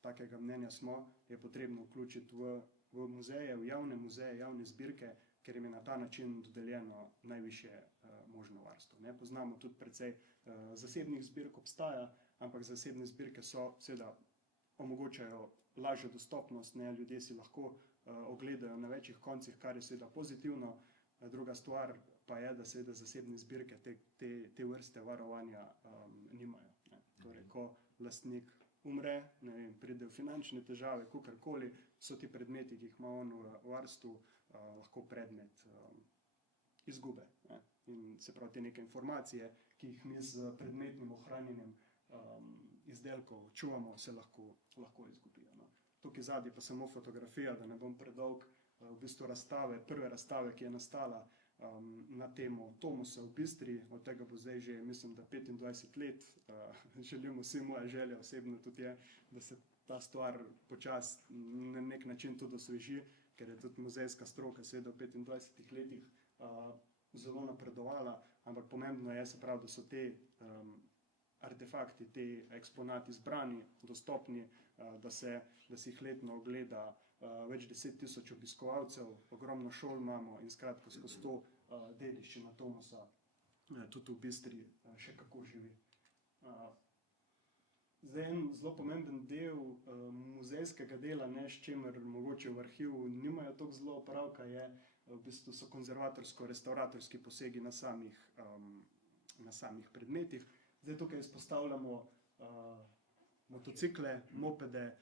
takega mnenja smo, je potrebno vključiti v muzeje, v javne muzeje, javne zbirke, ker jim je na ta način dodeljeno najvišje možno varstvo. Poznamo tudi precej zasebnih zbirk, obstaja, ampak zasebne zbirke seveda omogočajo lažjo dostopnost, ljudje si lahko ogledajo na večjih koncih, kar je seveda pozitivno. Druga stvar pa je, da seveda zasebne zbirke te vrste varovanja nimajo. Torej, ko lastnik umre, pride v finančne težave, kakorkoli, so ti predmeti, ki jih ima on v varstvu, lahko predmet izgube. In se pravi, te neke informacije, ki jih mi z predmetnim ohranjenjem izdelkov čuvamo, se lahko izgubijo. Tukaj zadnji pa samo fotografija, da ne bom predolg, v bistvu prve razstave, ki je nastala na temo Tomosa v Bistri, od tega bo zdaj že, mislim, da 25 let. Želimo vsi, moja želja osebno tudi je, da se ta stvar počasi na nek način tudi osveži, ker je tudi muzejska stroka seveda v 25 letih zelo napredovala, ampak pomembno je, se pravi, da so te artefakti, te eksponati zbrani, dostopni, da si jih letno ogleda več 10 000 obiskovalcev, ogromno šol imamo in skratka skozi to dediščina Tomosa tudi v Bistri še kako živi. Zdaj en zelo pomemben del muzejskega dela, ne, s čemer mogoče v arhivu nimajo toliko zelo opravka, v bistvu so konzervatorsko-restauratorski posegi na samih predmetih. Zdaj tukaj izpostavljamo motocikle, mopede,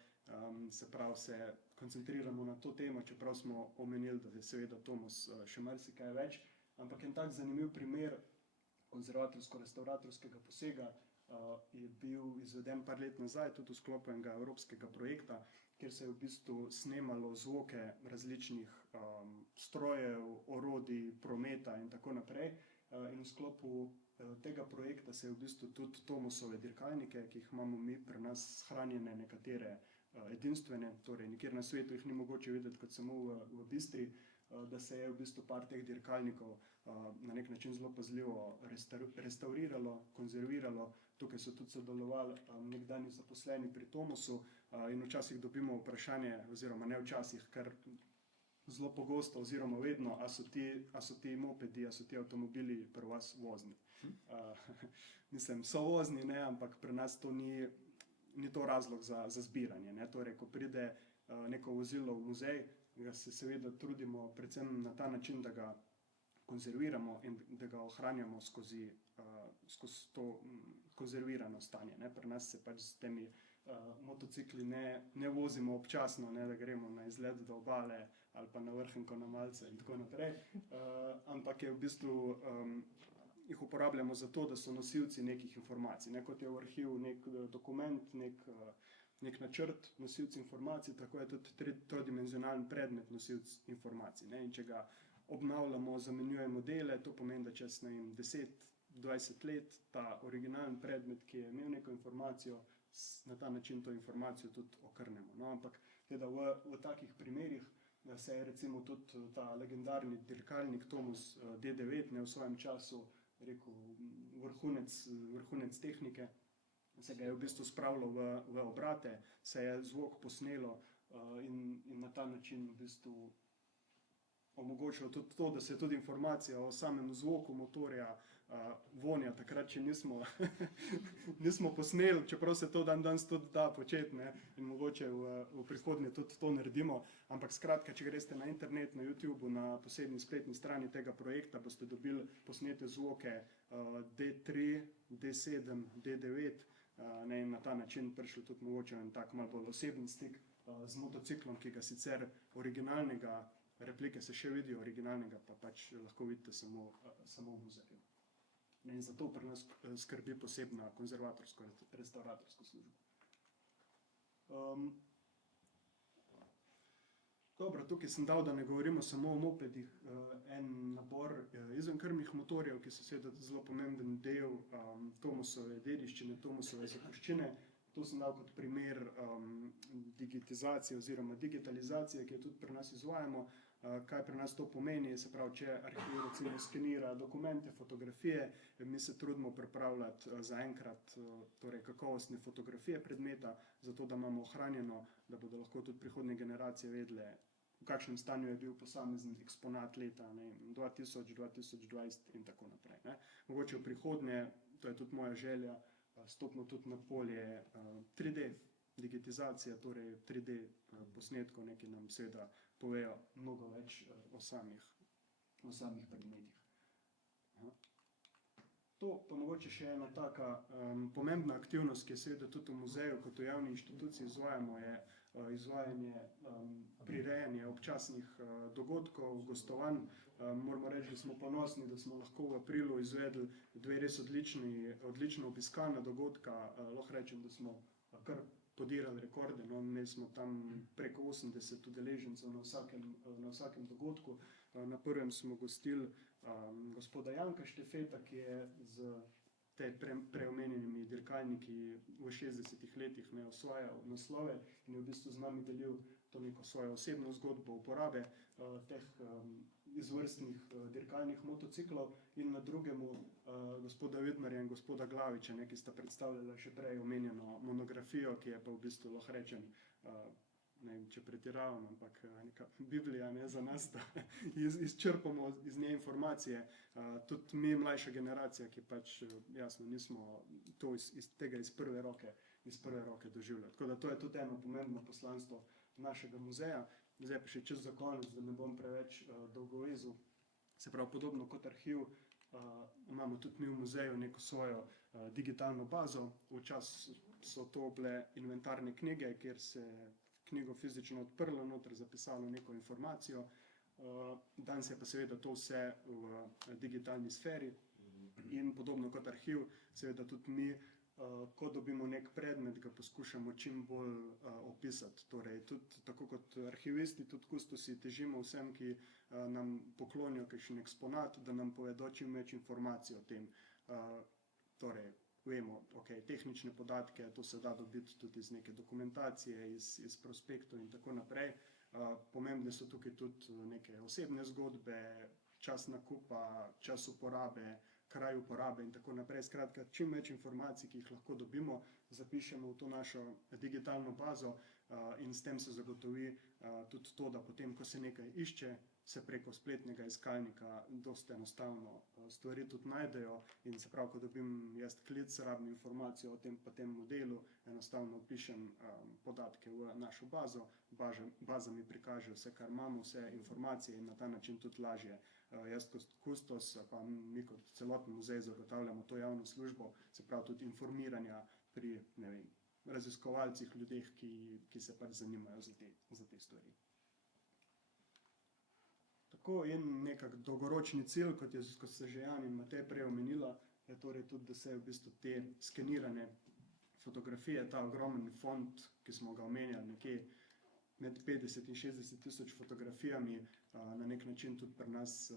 se pravi, se koncentriramo na to temo, čeprav smo omenili, da je seveda Tomos še marsikaj več, ampak en tak zanimiv primer konzervatorsko-restauratorskega posega je bil izveden par let nazaj, tudi v sklopu enega evropskega projekta, kjer se je v bistvu snemalo zvoke različnih strojev, orodij, prometa in tako naprej. In v sklopu tega projekta se je v bistvu tudi Tomosove dirkalnike, ki jih imamo mi pri nas shranjene, nekatere edinstvene, torej nikjer na svetu jih ni mogoče videti kot samo v Bistri, da se je v bistvu par teh dirkalnikov na nek način zelo pazljivo restauriralo, konzerviralo. Tukaj so tudi sodelovali nekdanji zaposleni pri Tomosu in včasih dobimo vprašanje, oziroma ne včasih, kar zelo pogosto oziroma vedno, a so ti mopedi, a so ti avtomobili pri vas vozni. Mislim, so vozni, ne, ampak pri nas to ni to razlog za zbiranje, ne. Torej, ko pride neko vozilo v muzej, ga se seveda trudimo predvsem na ta način, da ga konzerviramo in da ga ohranjamo skozi to konzervirano stanje, ne. Pri nas se pač s temi motocikli ne vozimo občasno, ne, da gremo na izlet do obale ali pa na Vrhunko na Malce in tako naprej, ampak je v bistvu jih uporabljamo zato, da so nosilci nekih informacij, ne, kot je v arhivu nek dokument, nek načrt, nosilc informacij, tako je tudi trodimenzionalen predmet nosilc informacij, ne, in če ga obnavljamo, zamenjujemo dele, to pomeni, da čez 10-20 let ta originalen predmet, ki je imel neko informacijo, na ta način to informacijo tudi okrnemo. No, ampak teda v takih primerih se je recimo tudi ta legendarni dirkalnik Tomos D9 v svojem času rekel vrhunec tehnike, se ga je v bistvu spravilo v obrate, se je zvok posnelo in na ta način v bistvu omogočilo tudi to, da se tudi informacija o samem zvoku motorja, vonja, takrat še nismo posneli, čeprav se to danes tudi da početi, ne, in mogoče v prihodnje tudi to naredimo, ampak skratka, če greste na internet, na YouTube, na posebni spletni strani tega projekta, boste dobili posnete zvoke D3, D7, D9, ne, in na ta način prišli tudi mogoče en tak malo bolj osebni stik z motociklom, ki ga sicer originalnega, replike se še vidijo, originalnega pa pač lahko vidite samo v muzeju. In zato pri nas skrbi posebna konzervatorsko-restauratorska služba. Dobro, tukaj sem dal, da ne govorimo samo o mopedih, en nabor izvenkrmnih motorjev, ki so seveda zelo pomemben del Tomosove dediščine, Tomosove zapuščine. To sem dal kot primer digitizacije oziroma digitalizacije, ki jo tudi pri nas izvajamo. Kaj pri nas to pomeni, se pravi, če arhiv recimo skenira dokumente, fotografije, mi se trudimo pripravljati zaenkrat torej kakovostne fotografije predmeta, zato da imamo ohranjeno, da bodo lahko tudi prihodnje generacije vedele, v kakšnem stanju je bil posamezen eksponat leta 2000, 2020 in tako naprej, ne. Mogoče v prihodnje, to je tudi moja želja, stopimo tudi na polje 3D digitizacije, torej 3D posnetkov, ki nam seveda povejo mnogo več o samih predmetih. To pa mogoče še ena taka pomembna aktivnost, ki je seveda tudi v muzeju kot v javni inštituciji izvajamo, je izvajanje prirejanja občasnih dogodkov, gostovanj. Moramo reči, da smo ponosni, da smo lahko v aprilu izvedli 2 res odlično obiskana dogodka. Lahko rečem, da smo kar podirali rekorde. No, imeli smo tam preko 80 udeležencev na vsakem dogodku. Na prvem smo gostili gospoda Janka Štefeta, ki je z preomenjenimi dirkalniki v 60 letih osvajal naslove in je v bistvu z nami delil to neko svojo osebno zgodbo uporabe teh izvrstnih dirkalnih motociklov, in na drugemu gospoda Vidmarja in gospoda Glaviča, ki sta predstavljala še prej omenjeno monografijo, ki je pa v bistvu, lahko rečem, ne vem, če pretiravam, ampak neka Biblija, ne, za nas, da izčrpamo iz nje informacije. Tudi mi, mlajša generacija, ki pač jasno nismo to tega iz prve roke doživljali. Tako da to je tudi eno pomembno poslanstvo našega muzeja. Zdaj pa še čez za konec, da ne bom preveč dolgovezil. Se pravi, podobno kot arhiv, imamo tudi mi v muzeju neko svojo digitalno bazo. Včasih so to bile inventarne knjige, kjer se knjigo fizično odprlo, noter zapisalo neko informacijo. Danes je pa seveda to vse v digitalni sferi in podobno kot arhiv, seveda tudi mi, ko dobimo nek predmet, ga poskušamo čim bolj opisati. Torej, tudi tako kot arhivisti, tudi kustosi težimo vsem, ki nam poklonijo kakšen eksponat, da nam povedo čim več informacij o tem. Torej, vemo, tehnične podatke, to se da dobiti tudi iz neke dokumentacije, iz prospektov in tako naprej. Pomembne so tukaj tudi neke osebne zgodbe, čas nakupa, čas uporabe, kraj uporabe in tako naprej. Skratka, čim več informacij, ki jih lahko dobimo, zapišemo v to našo digitalno bazo in s tem se zagotovi tudi to, da potem, ko se nekaj išče, se preko spletnega iskalnika dosti enostavno stvari tudi najdejo in se pravi, ko dobim jaz klic, rabim informacijo o tem modelu, enostavno vpišem podatke v našo bazo, baza mi prikaže vse, kar imamo, vse informacije in na ta način tudi lažje jaz kot kustos, pa mi kot celotni muzej zagotavljamo to javno službo, se pravi tudi informiranja pri, ne vem, raziskovalcih, ljudeh, ki se pač zanimajo za te stvari. Tako in nekak dolgoročni cilj, kot se že Jan in Matej prej omenila, je torej tudi, da se v bistvu te skenirane fotografije, ta ogromen fond, ki smo ga omenjali, nekje med 50 in 60 tisoč fotografijami, na nek način tudi pri nas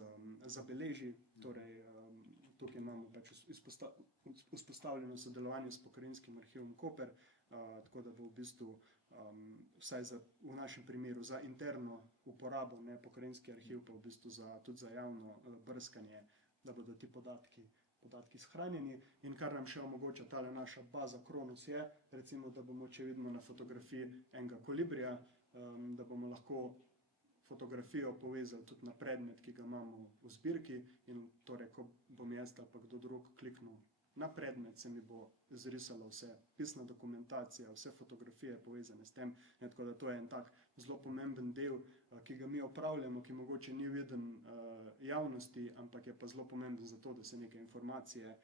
zabeleži. Torej, tukaj imamo pač vzpostavljeno sodelovanje s Pokrajinskim arhivom Koper, tako da bo v bistvu vsaj v našem primeru za interno uporabo, ne Pokrajinski arhiv, pa v bistvu tudi za javno brskanje, da bodo ti podatki shranjeni. In kar nam še omogoča tale naša baza Kronos je, recimo, da bomo, če vidimo na fotografiji enega kolibrija, da bomo lahko fotografijo povezali tudi na predmet, ki ga imamo v zbirki, in torej, ko bom jaz ali pa kdo drug kliknil na predmet, se mi bo zrisala vse pisna dokumentacija, vse fotografije povezane s tem. Tako da to je en tak zelo pomemben del, ki ga mi opravljamo, ki mogoče ni viden javnosti, ampak je pa zelo pomemben za to, da se neke informacije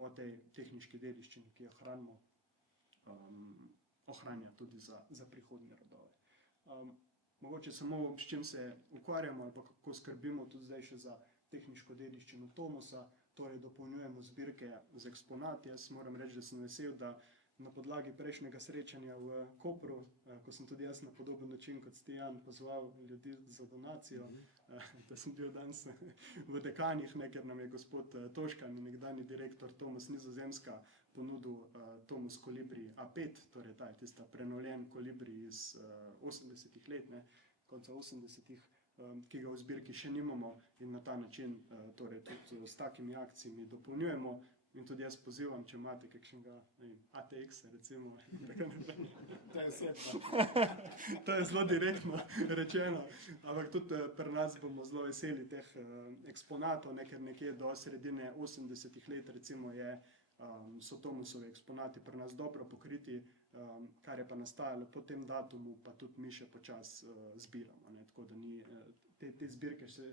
o tej tehniški dediščini, ki jo hranimo, ohranja tudi za prihodnje rodove. Mogoče samo s čim se ukvarjamo ali pa kako skrbimo tudi zdaj še za tehniško dediščino Tomosa, torej dopolnjujemo zbirke z eksponati. Jaz moram reči, da sem vesel, da na podlagi prejšnjega srečanja v Kopru, ko sem tudi jaz na podoben način kot ste Jan pozval ljudi za donacijo, da sem bil danes v Dekanih, ker nam je gospod Toškan, nekdanji direktor Tomos Nizozemska, ponudil Tomos kolibri A5, torej ta je tista prenovljen kolibri iz 80-ih let, konca 80-ih, ki ga v zbirki še nimamo, in na ta način torej tudi s takimi akcijami dopolnjujemo. In tudi jaz pozivam, če imate kakšnega ATX, recimo. To je svetno. To je zelo direktno rečeno, ampak tudi pri nas bomo zelo veseli teh eksponatov, ker nekje do sredine 80-ih let recimo so Tomosovi eksponati pri nas dobro pokriti, kar je pa nastajalo po tem datumu, pa tudi mi še počas zbiramo. Tako da te zbirke še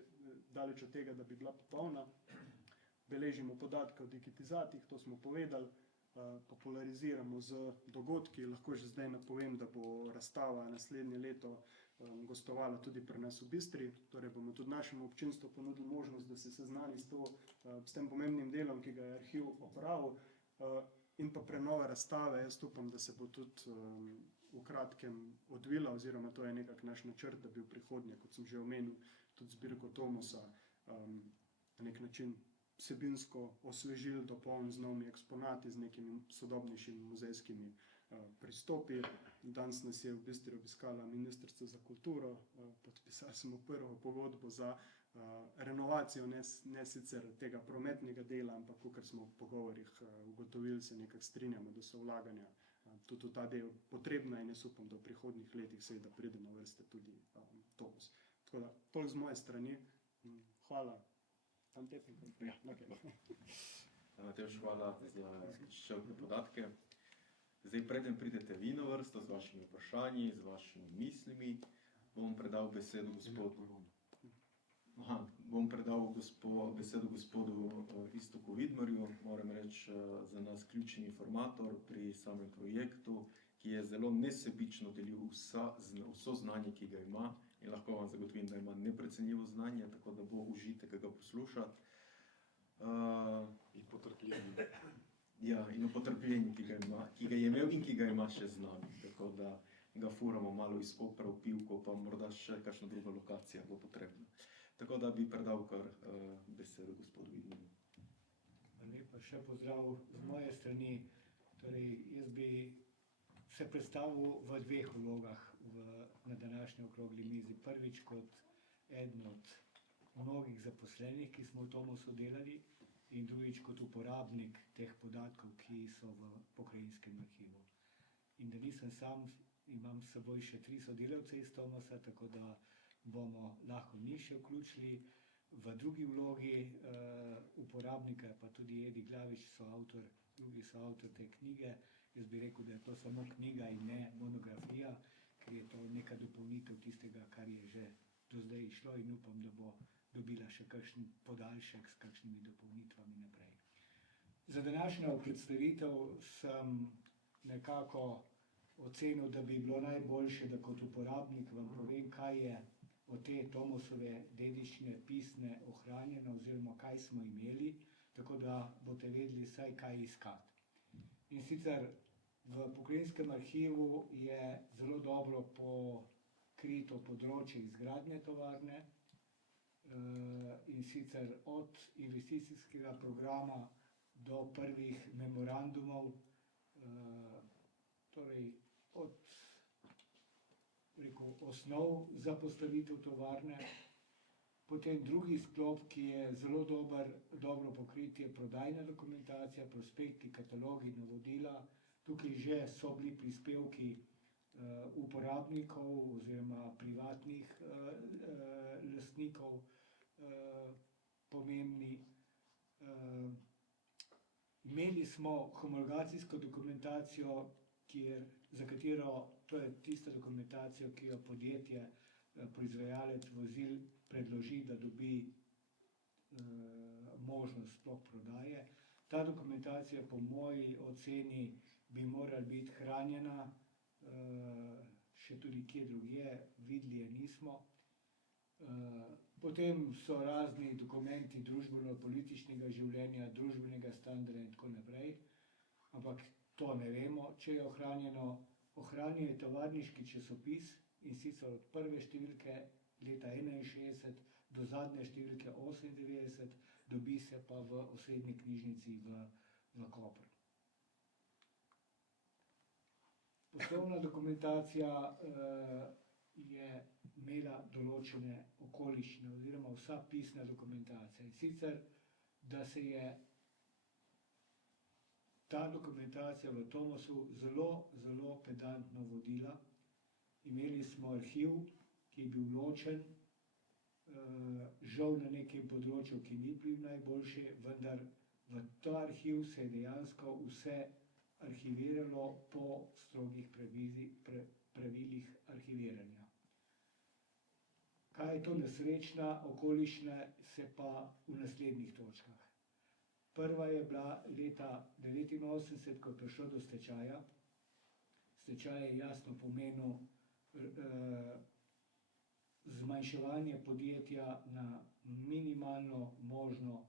daleč od tega, da bi bila popolna. Beležimo podatke o digitizatih, to smo povedali, populariziramo z dogodki. Lahko že zdaj napovem, da bo razstava naslednje leto gostovala tudi pri nas v Bistri, torej bomo tudi našemu občinstvu ponudili možnost, da se seznani s tem pomembnim delom, ki ga je arhiv opravil. in pa prenova razstave. Jaz upam, da se bo tudi v kratkem odvila, oziroma to je nekako naš načrt, da bi v prihodnje, kot sem že omenil, tudi zbirko Tomosa na nek način vsebinsko osvežili, dopolnili z novimi eksponati, z nekimi sodobnejšimi muzejskimi pristopi. Danes nas je v bistvu obiskala ministrica za kulturo, podpisali smo prvo pogodbo za renovacijo, ne sicer tega prometnega dela, ampak kakor smo v pogovorih ugotovili, se nekako strinjamo, da so vlaganja tudi v ta del potrebna in jaz upam, da v prihodnjih letih seveda pride na vrste tudi Tomos. Tako da, toliko z moje strani. Hvala. Tam tepim. Ja, okay. Matevž, hvala za izčrpne podatke. Zdaj, preden pridete vi na vrsto z vašimi vprašanji, z vašimi mislimi, bom predal besedo besedo gospodu Iztoku Vidmarju, moram reči za nas ključni informator pri samem projektu, ki je zelo nesebično delil vso znanje, ki ga ima, in lahko vam zagotovim, da ima neprecenljivo znanje, tako da bo užitek ga poslušati. In potrpljenje. Ja, in v potrpljenju, ki ga je imel in ki ga ima še z nami, tako da ga furamo malo iz Kopra v Pivko, pa morda še kakšna druga lokacija bo potrebna. Tako da bi predal kar besedo gospodu Vidmarju. Lepa še pozdrav z moje strani. Torej, jaz bi se predstavil v dveh vlogah na današnji okrogli mizi. Prvič kot eden od mnogih zaposlenih, ki smo v Tomosu delali, in drugič kot uporabnik teh podatkov, ki so v pokrajinskem arhivu. In da nisem sam, imam s seboj še 3 sodelavce iz Tomosa, tako da bomo lahko njih še vključili. V drugi vlogi uporabnika, pa tudi Edi Glavič, drugi soavtor te knjige. Jaz bi rekel, da je to samo knjiga in ne monografija, ker je to neka dopolnitev tistega, kar je že do zdaj išlo, in upam, da bo dobila še kakšen podaljšek s kakšnimi dopolnitvami naprej. Za današnjo predstavitev sem nekako ocenil, da bi bilo najboljše, da kot uporabnik vam povem, kaj je od te Tomosove dediščine pisne ohranjeno oziroma kaj smo imeli, tako da boste vedeli vsaj kaj iskati. In sicer v pokrajinskem arhivu je zelo dobro pokrito področje izgradnje tovarne, in sicer od investicijskega programa do prvih memorandumov, torej od osnov za postavitev tovarne. Potem drugi sklop, ki je zelo dobro pokrit, je prodajna dokumentacija, prospekti, katalogi, navodila. Tukaj že so bili prispevki uporabnikov oziroma privatnih lastnikov pomembni. Imeli smo homologacijsko dokumentacijo, za katero, to je tista dokumentacija, ki jo podjetje, proizvajalec vozil predloži, da dobi možnost sploh prodaje. Ta dokumentacija po moji oceni bi morala biti hranjena, še tudi kje drugje, videli je nismo. Potem so razni dokumenti družbeno-političnega življenja, družbenega standarda in tako naprej, ampak to ne vemo, če je ohranjeno. Ohranjen je tovarniški časopis, in sicer od prve številke leta 61 do zadnje številke 98, dobi se pa v osrednji knjižnici v Kopru. Poslovna dokumentacija je imela določene okoliščine oziroma vsa pisna dokumentacija. In sicer, da se je ta dokumentacija v Tomosu zelo pedantno vodila. Imeli smo arhiv, ki je bil ločen, žal na nekem področju, ki ni bil najboljši, vendar v ta arhiv se je dejansko vse arhiviralo po strogih pravilih arhiviranja. Kaj je to nesrečna okoliščina, se pa v naslednjih točkah. Prva je bila leta 1989, ko je prišlo do stečaja. Stečaj je jasno pomenil zmanjševanje podjetja na minimalno možno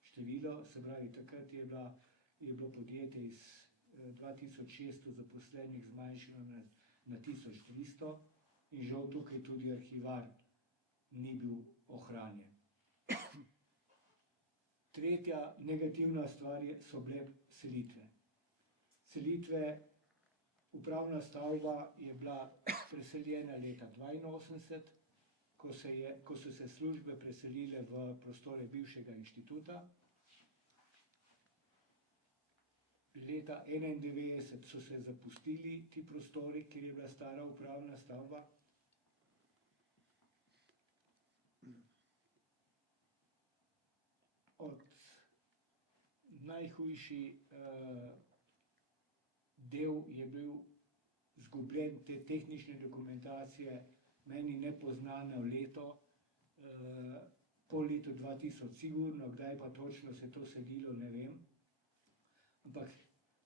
število, se pravi, takrat je bila je bilo podjetje iz 2600 zaposlenih zmanjšano na 1300 in žal tukaj tudi arhivar ni bil ohranjen. Tretja negativna stvar so bile selitve. Upravna stavba je bila preseljena leta 1982, ko so se službe preselile v prostore bivšega inštituta. Leta 1991 so se zapustili ti prostori, kjer je bila stara upravna stavba. Najhujši del je bil izgubljen te tehnične dokumentacije, meni nepoznano leto, po letu 2000 sigurno, kdaj pa točno se to selilo, ne vem. Ampak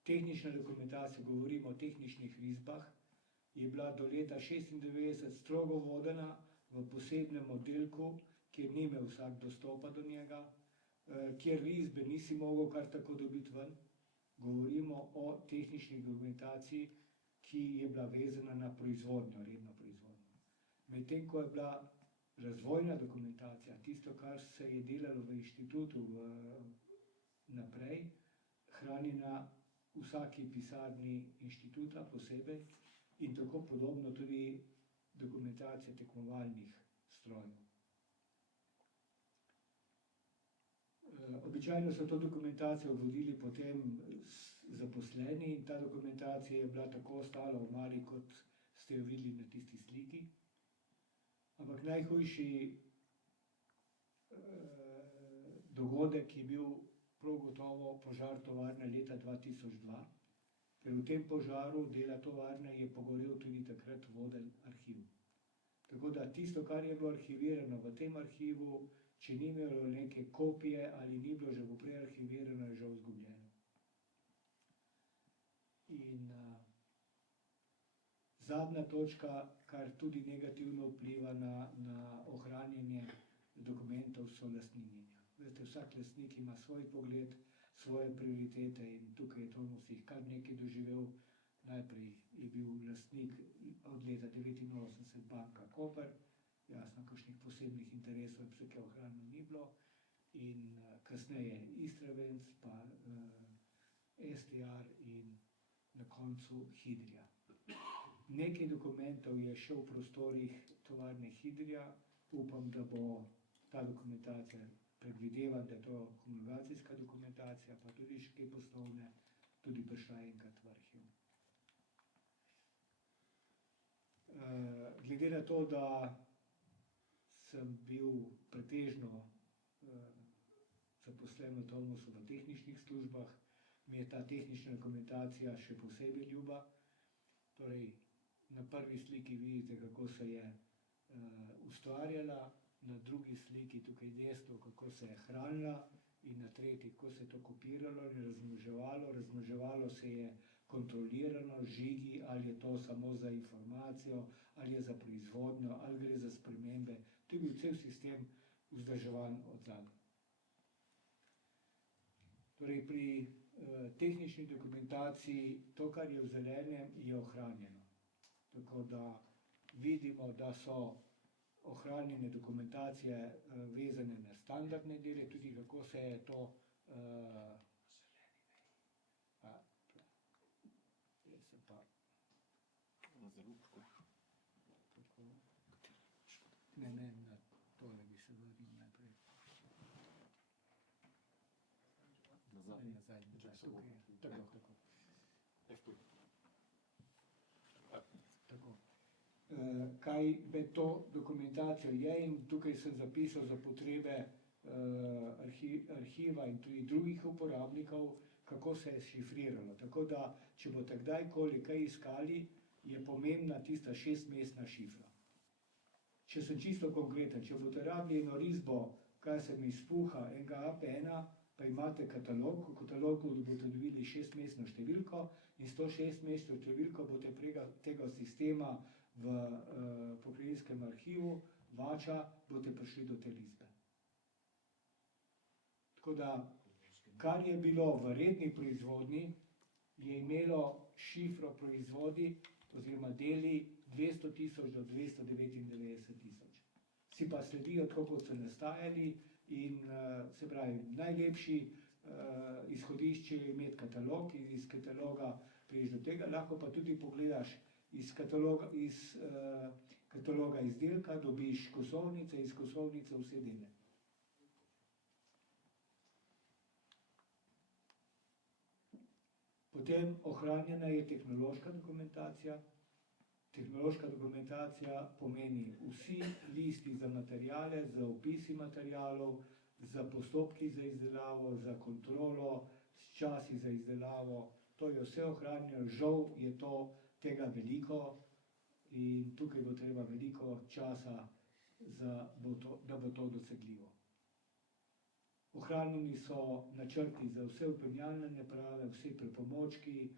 tehnična dokumentacija, govorimo o tehničnih risbah, je bila do leta 1996 strogo vodena v posebnem oddelku, kjer ni imel vsak dostopa do njega, kjer risbe nisi mogel kar tako dobiti ven. Govorimo o tehnični dokumentaciji, ki je bila vezana na proizvodnjo, redno proizvodnjo. Medtem ko je bila razvojna dokumentacija, tisto, kar se je delalo v inštitutu naprej, hranjena v vsaki pisarni inštituta posebej in tako podobno tudi dokumentacija tekmovalnih strojev. Običajno so to dokumentacijo vodili potem zaposleni in ta dokumentacija je bila tako ostala v mali, kot ste jo videli na tisti sliki. Ampak najhujši dogodek je bil prav gotovo požar tovarne leta 2002, ker v tem požaru dela tovarne je pogorel tudi takrat voden arhiv. Tako da tisto, kar je bilo arhivirano v tem arhivu, če ni imelo neke kopije ali ni bilo že poprej arhivirano, je žal izgubljeno. In zadnja točka, kar tudi negativno vpliva na ohranjanje dokumentov, so lastninjenja. Veste, vsak lastnik ima svoj pogled, svoje prioritete in tukaj je Tomos jih kar nekaj doživel. Najprej je bil lastnik od leta 1989 banka Koper, jasno, kakšnih posebnih interesov vsake ohranjeno ni bilo, in kasneje Istrabenz, pa STR in na koncu Hidrija. Nekaj dokumentov je še v prostorih tovarne Hidrija, upam, da bo ta dokumentacija, predvidevam, da je to homologacijska dokumentacija, pa tudi še kaj poslovne, tudi prišla enkrat v arhiv. Glede na to, da sem bil pretežno zaposlen v Tomosu v tehničnih službah, mi je ta tehnična dokumentacija še posebej ljuba. Torej, na prvi sliki vidite, kako se je ustvarjala, na drugi sliki tukaj desno, kako se je hranila, in na tretji, kako se je to kopiralo in razmnoževalo. Razmnoževalo se je kontrolirano, žigi, ali je to samo za informacijo, ali je za proizvodnjo, ali gre za spremembe. To je bil cel sistem vzdrževan od zadaj. Torej, pri tehnični dokumentaciji to, kar je v zelenem, je ohranjeno. Tako da vidimo, da so ohranjene dokumentacije vezane na standardne dele, tudi kako se je to Ne, na tole bi se vrnil najprej. Nazaj, tukaj je. Tako. Tako. Kaj med to dokumentacijo je, in tukaj sem zapisal za potrebe arhiva in tudi drugih uporabnikov, kako se je šifriralo. Tako da, če boste kdajkoli kaj iskali, je pomembna tista 6-mestna šifra. Če sem čisto konkreten, če boste rabili eno risbo, kaj se mi izpuha, enega APN, pa imate katalog, v katalogu boste dobili 6-mestno številko in s to 6-mestno številko boste preko tega sistema v pokrajinskem arhivu Vača boste prišli do te risbe. Tako da Kar je bilo v redni proizvodnji, je imelo šifro proizvodi oziroma deli 200 tisoč do 299 tisoč. Si pa sledijo tako, kot so nastajali in se pravi, najlepši izhodišče je imeti katalog, iz kataloga priješ do tega, lahko pa tudi pogledaš iz kataloga izdelka, dobiš kosovnice, iz kosovnice vse dele. Potem ohranjena je tehnološka dokumentacija. Tehnološka dokumentacija pomeni vsi listi za materijale, za opisi materijalov, za postopki za izdelavo, za kontrolo, s časi za izdelavo. To je vse ohranjeno, žal je tega veliko in tukaj bo treba veliko časa, da bo to dosegljivo. Ohranjeni so načrti za vse vpenjalne naprave, vse pripomočki,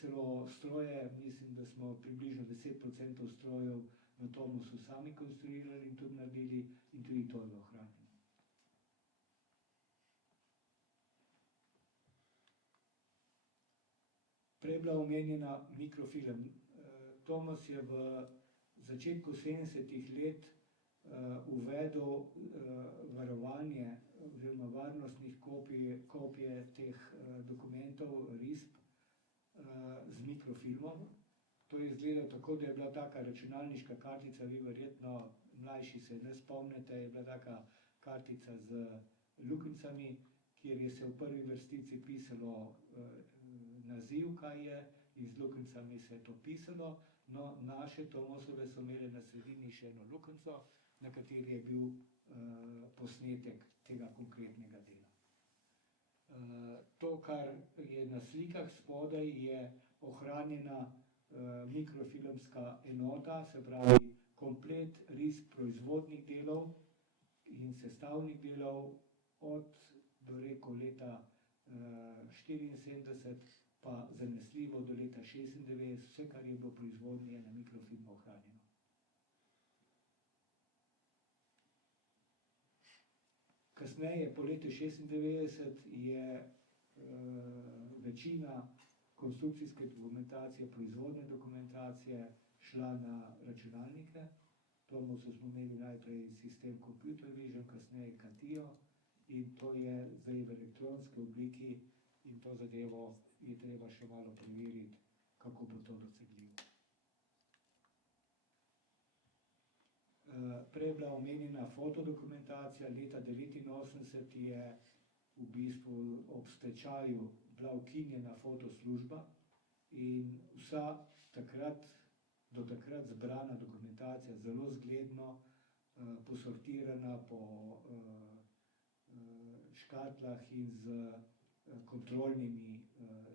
celo stroje, mislim, da smo približno 10% strojev v Tomosu sami konstruirali in tudi naredili in tudi to je ohranjeno. Prej je bila omenjena mikrofilm. Tomos je v začetku 70-ih let uvedel varovanje oziroma varnostnih kopije teh dokumentov, risb z mikrofilmom. To je izgledalo tako, da je bila taka računalniška kartica, vi verjetno mlajši se ne spomnite, je bila taka kartica z luknjicami, kjer je se v prvi vrstici pisalo naziv, kaj je, in z luknjicami se je to pisalo. No, naše Tomosove so imeli na sredini še eno luknjico, na kateri je bil posnetek tega konkretnega dela. To, kar je na slikah spodaj, je ohranjena mikrofilmska enota, se pravi komplet risb proizvodnih delov in sestavnih delov od, do rekel, leta 74, pa zanesljivo do leta 96, vse, kar je bilo proizvodnje, je na mikrofilmu ohranjeno. Kasneje, po letu 96, je večina konstrukcijske dokumentacije, proizvodne dokumentacije šla na računalnike. Tomosu smo imeli najprej sistem Computer Vision, kasneje CATIA in to je zdaj v elektronski obliki in to zadevo je treba še malo preveriti, kako bo to dosegljivo. Prej je bila omenjena fotodokumentacija. Leta 1989 je v bistvu ob stečaju bila ukinjena fotoslužba in vsa do takrat zbrana dokumentacija, zelo zgledno posortirana po škatlah in z kontrolnimi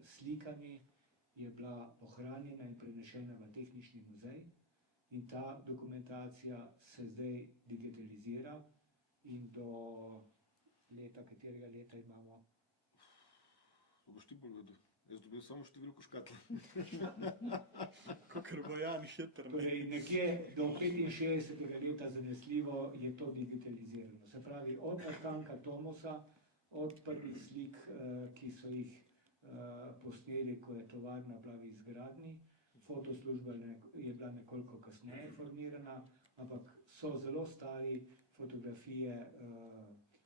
slikami, je bila ohranjena in prenešena v tehnični muzej. In ta dokumentacija se zdaj digitalizira in do leta, katerega leta imamo? To boš ti bolj vedel. Jaz dobil samo številko škatla. Kakor bo Jan hitro. Torej, nekje do 65. leta zanesljivo je to digitalizirano. Se pravi, od nastanka Tomosa, od prvih slik, ki so jih posneli, ko je tovarna bila v izgradnji. Fotoslužba je bila nekoliko kasneje formirana, ampak so zelo stari fotografije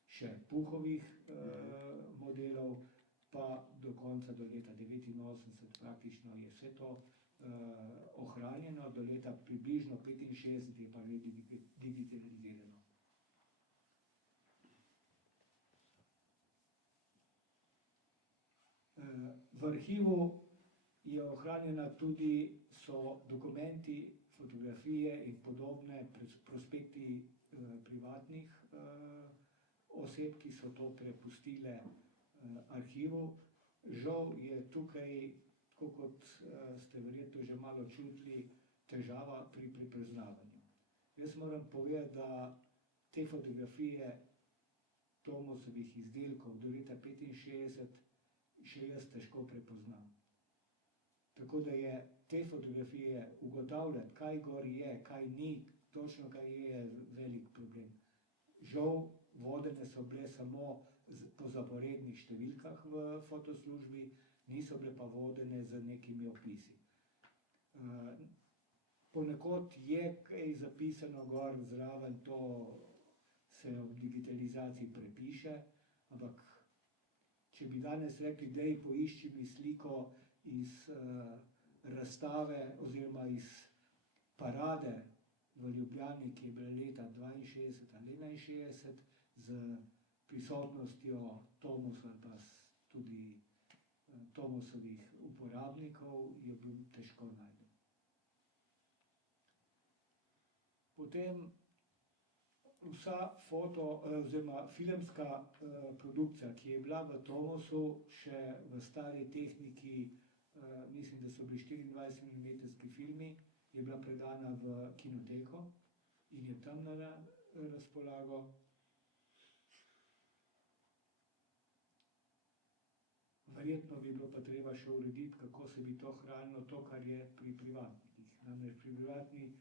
še Puhovih modelov, pa do konca, do leta 1989 praktično je vse to ohranjeno, do leta približno 65 je pa že digitalizirano. V arhivu je ohranjena tudi so dokumenti, fotografije in podobne prospekti privatnih oseb, ki so to prepustile arhivu. Žal je tukaj, tako kot ste verjetno že malo čutili, težava pri prepoznavanju. Jaz moram povedati, da te fotografije Tomosovih izdelkov do leta 65 še jaz težko prepoznam. Tako da je te fotografije ugotavljati, kaj gor je, kaj ni, točno kaj je velik problem. Žal, vodene so bile samo po zaporednih številkah v fotoslužbi, niso bile pa vodene z nekimi opisi. Ponekod je kaj zapisano gor zraven, to se ob digitalizaciji prepiše, ampak če bi danes rekli, dej poišči mi sliko iz razstave oziroma iz parade v Ljubljani, ki je bila leta 62 ali 61, z prisotnostjo Tomosa ali pa tudi Tomosovih uporabnikov, je bil težko najti. Potem vsa oziroma filmska produkcija, ki je bila v Tomosu še v stari tehniki, mislim, da so bili 24 mm filmi, je bila predana v kinoteko in je tam na razpolago. Verjetno bi bilo pa treba še urediti, kako se bi to hranilo, to, kar je pri privatnikih. Namreč pri privatni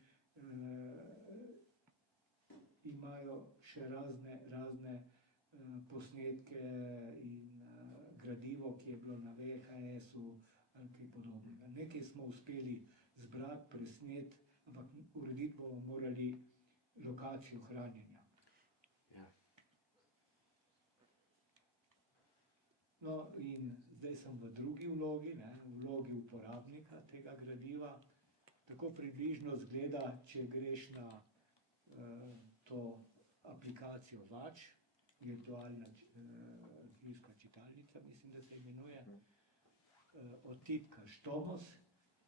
imajo še razne posnetke in gradivo, ki je bilo na VHS-u ali kaj podobnega. Nekaj smo uspeli zbrati, presneti, ampak urediti bomo morali lokacijo hranjenja. Ja. No, in zdaj sem v drugi vlogi, v vlogi uporabnika tega gradiva. Tako približno izgleda, če greš na to aplikacijo Watch, virtualna arhivska čitalnica, mislim, da se imenuje. Odtipkaš Tomos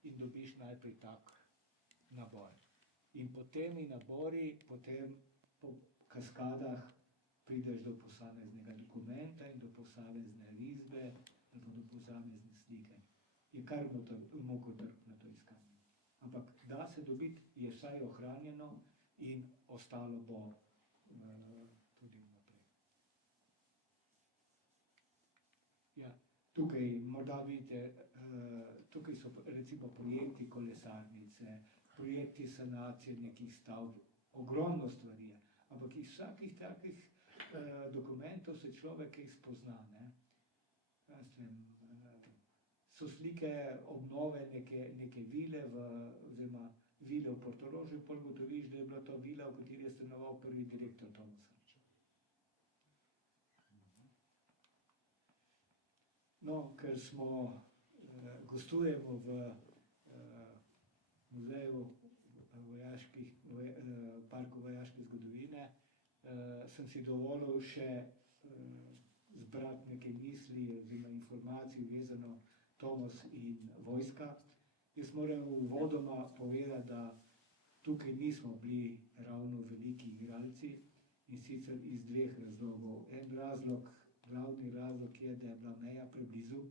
in dobiš najprej tak nabor. In po temi nabori, potem po kaskadah prideš do posameznega dokumenta in do posamezne risbe ali do posamezne slike. Je kar mukotrpno to iskanje. Ampak da se dobiti, je vsaj ohranjeno in ostalo bo tudi naprej. Ja, tukaj morda vidite, tukaj so recimo projekti kolesarnice, projekti sanacije nekih stavb, ogromno stvari je, ampak iz vsakih takih dokumentov se človek kaj spozna, ne? So slike obnove neke vile oziroma vile v Portorožu, pol gotoviš, da je bila to vila, v kateri je stanoval prvi direktor Tomosa. No, ker gostujemo v muzeju parku vojaške zgodovine, sem si dovolil še zbrati nekaj misli oziroma informacij vezano Tomos in vojska. Jaz moram uvodoma povedati, da tukaj nismo bili ravno veliki igralci in sicer iz dveh razlogov. En razlog, glavni razlog je, da je bila meja preblizu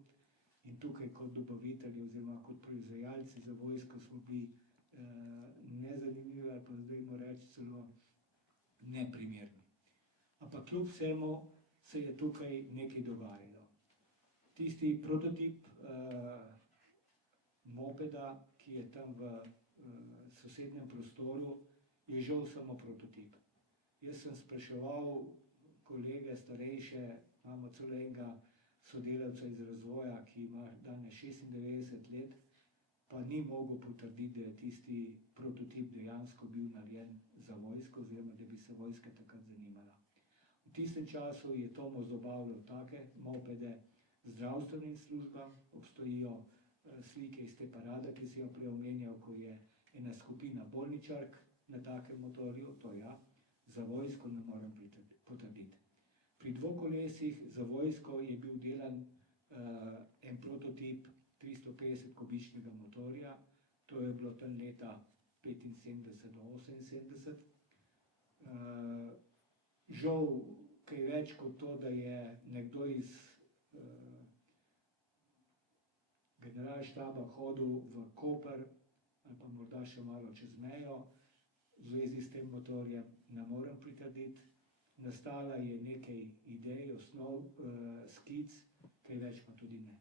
in tukaj kot dobavitelji oziroma kot proizvajalci za vojsko smo bili nezanimivi ali pa zdaj moramo reči celo neprimerni. Ampak kljub vsemu se je tukaj nekaj dogajalo. Tisti prototip mopeda, ki je tam v sosednjem prostoru, je žal samo prototip. Jaz sem spraševal kolege starejše, imamo celo enega sodelavca iz razvoja, ki ima danes 96 let, pa ni mogel potrditi, da je tisti prototip dejansko bil narejen za vojsko oziroma da bi se vojska takrat zanimala. V tistem času je Tomos dobavljal take mopede zdravstvenim službam, obstojijo slike iz te parade, ki si jo prej omenjal, ko je ena skupina bolničark na takem motorju, to ja, za vojsko ne morem potrditi. Pri dvokolesih za vojsko je bil delan en prototip 350 kubičnega motorja, to je bilo tam leta 75 do 78. Žal, kaj več kot to, da je nekdo iz generalštaba hodil v Koper ali pa morda še malo čez mejo v zvezi s tem motorjem, ne morem pritrditi. Nastala je nekaj idej, skic, kaj več pa tudi ne.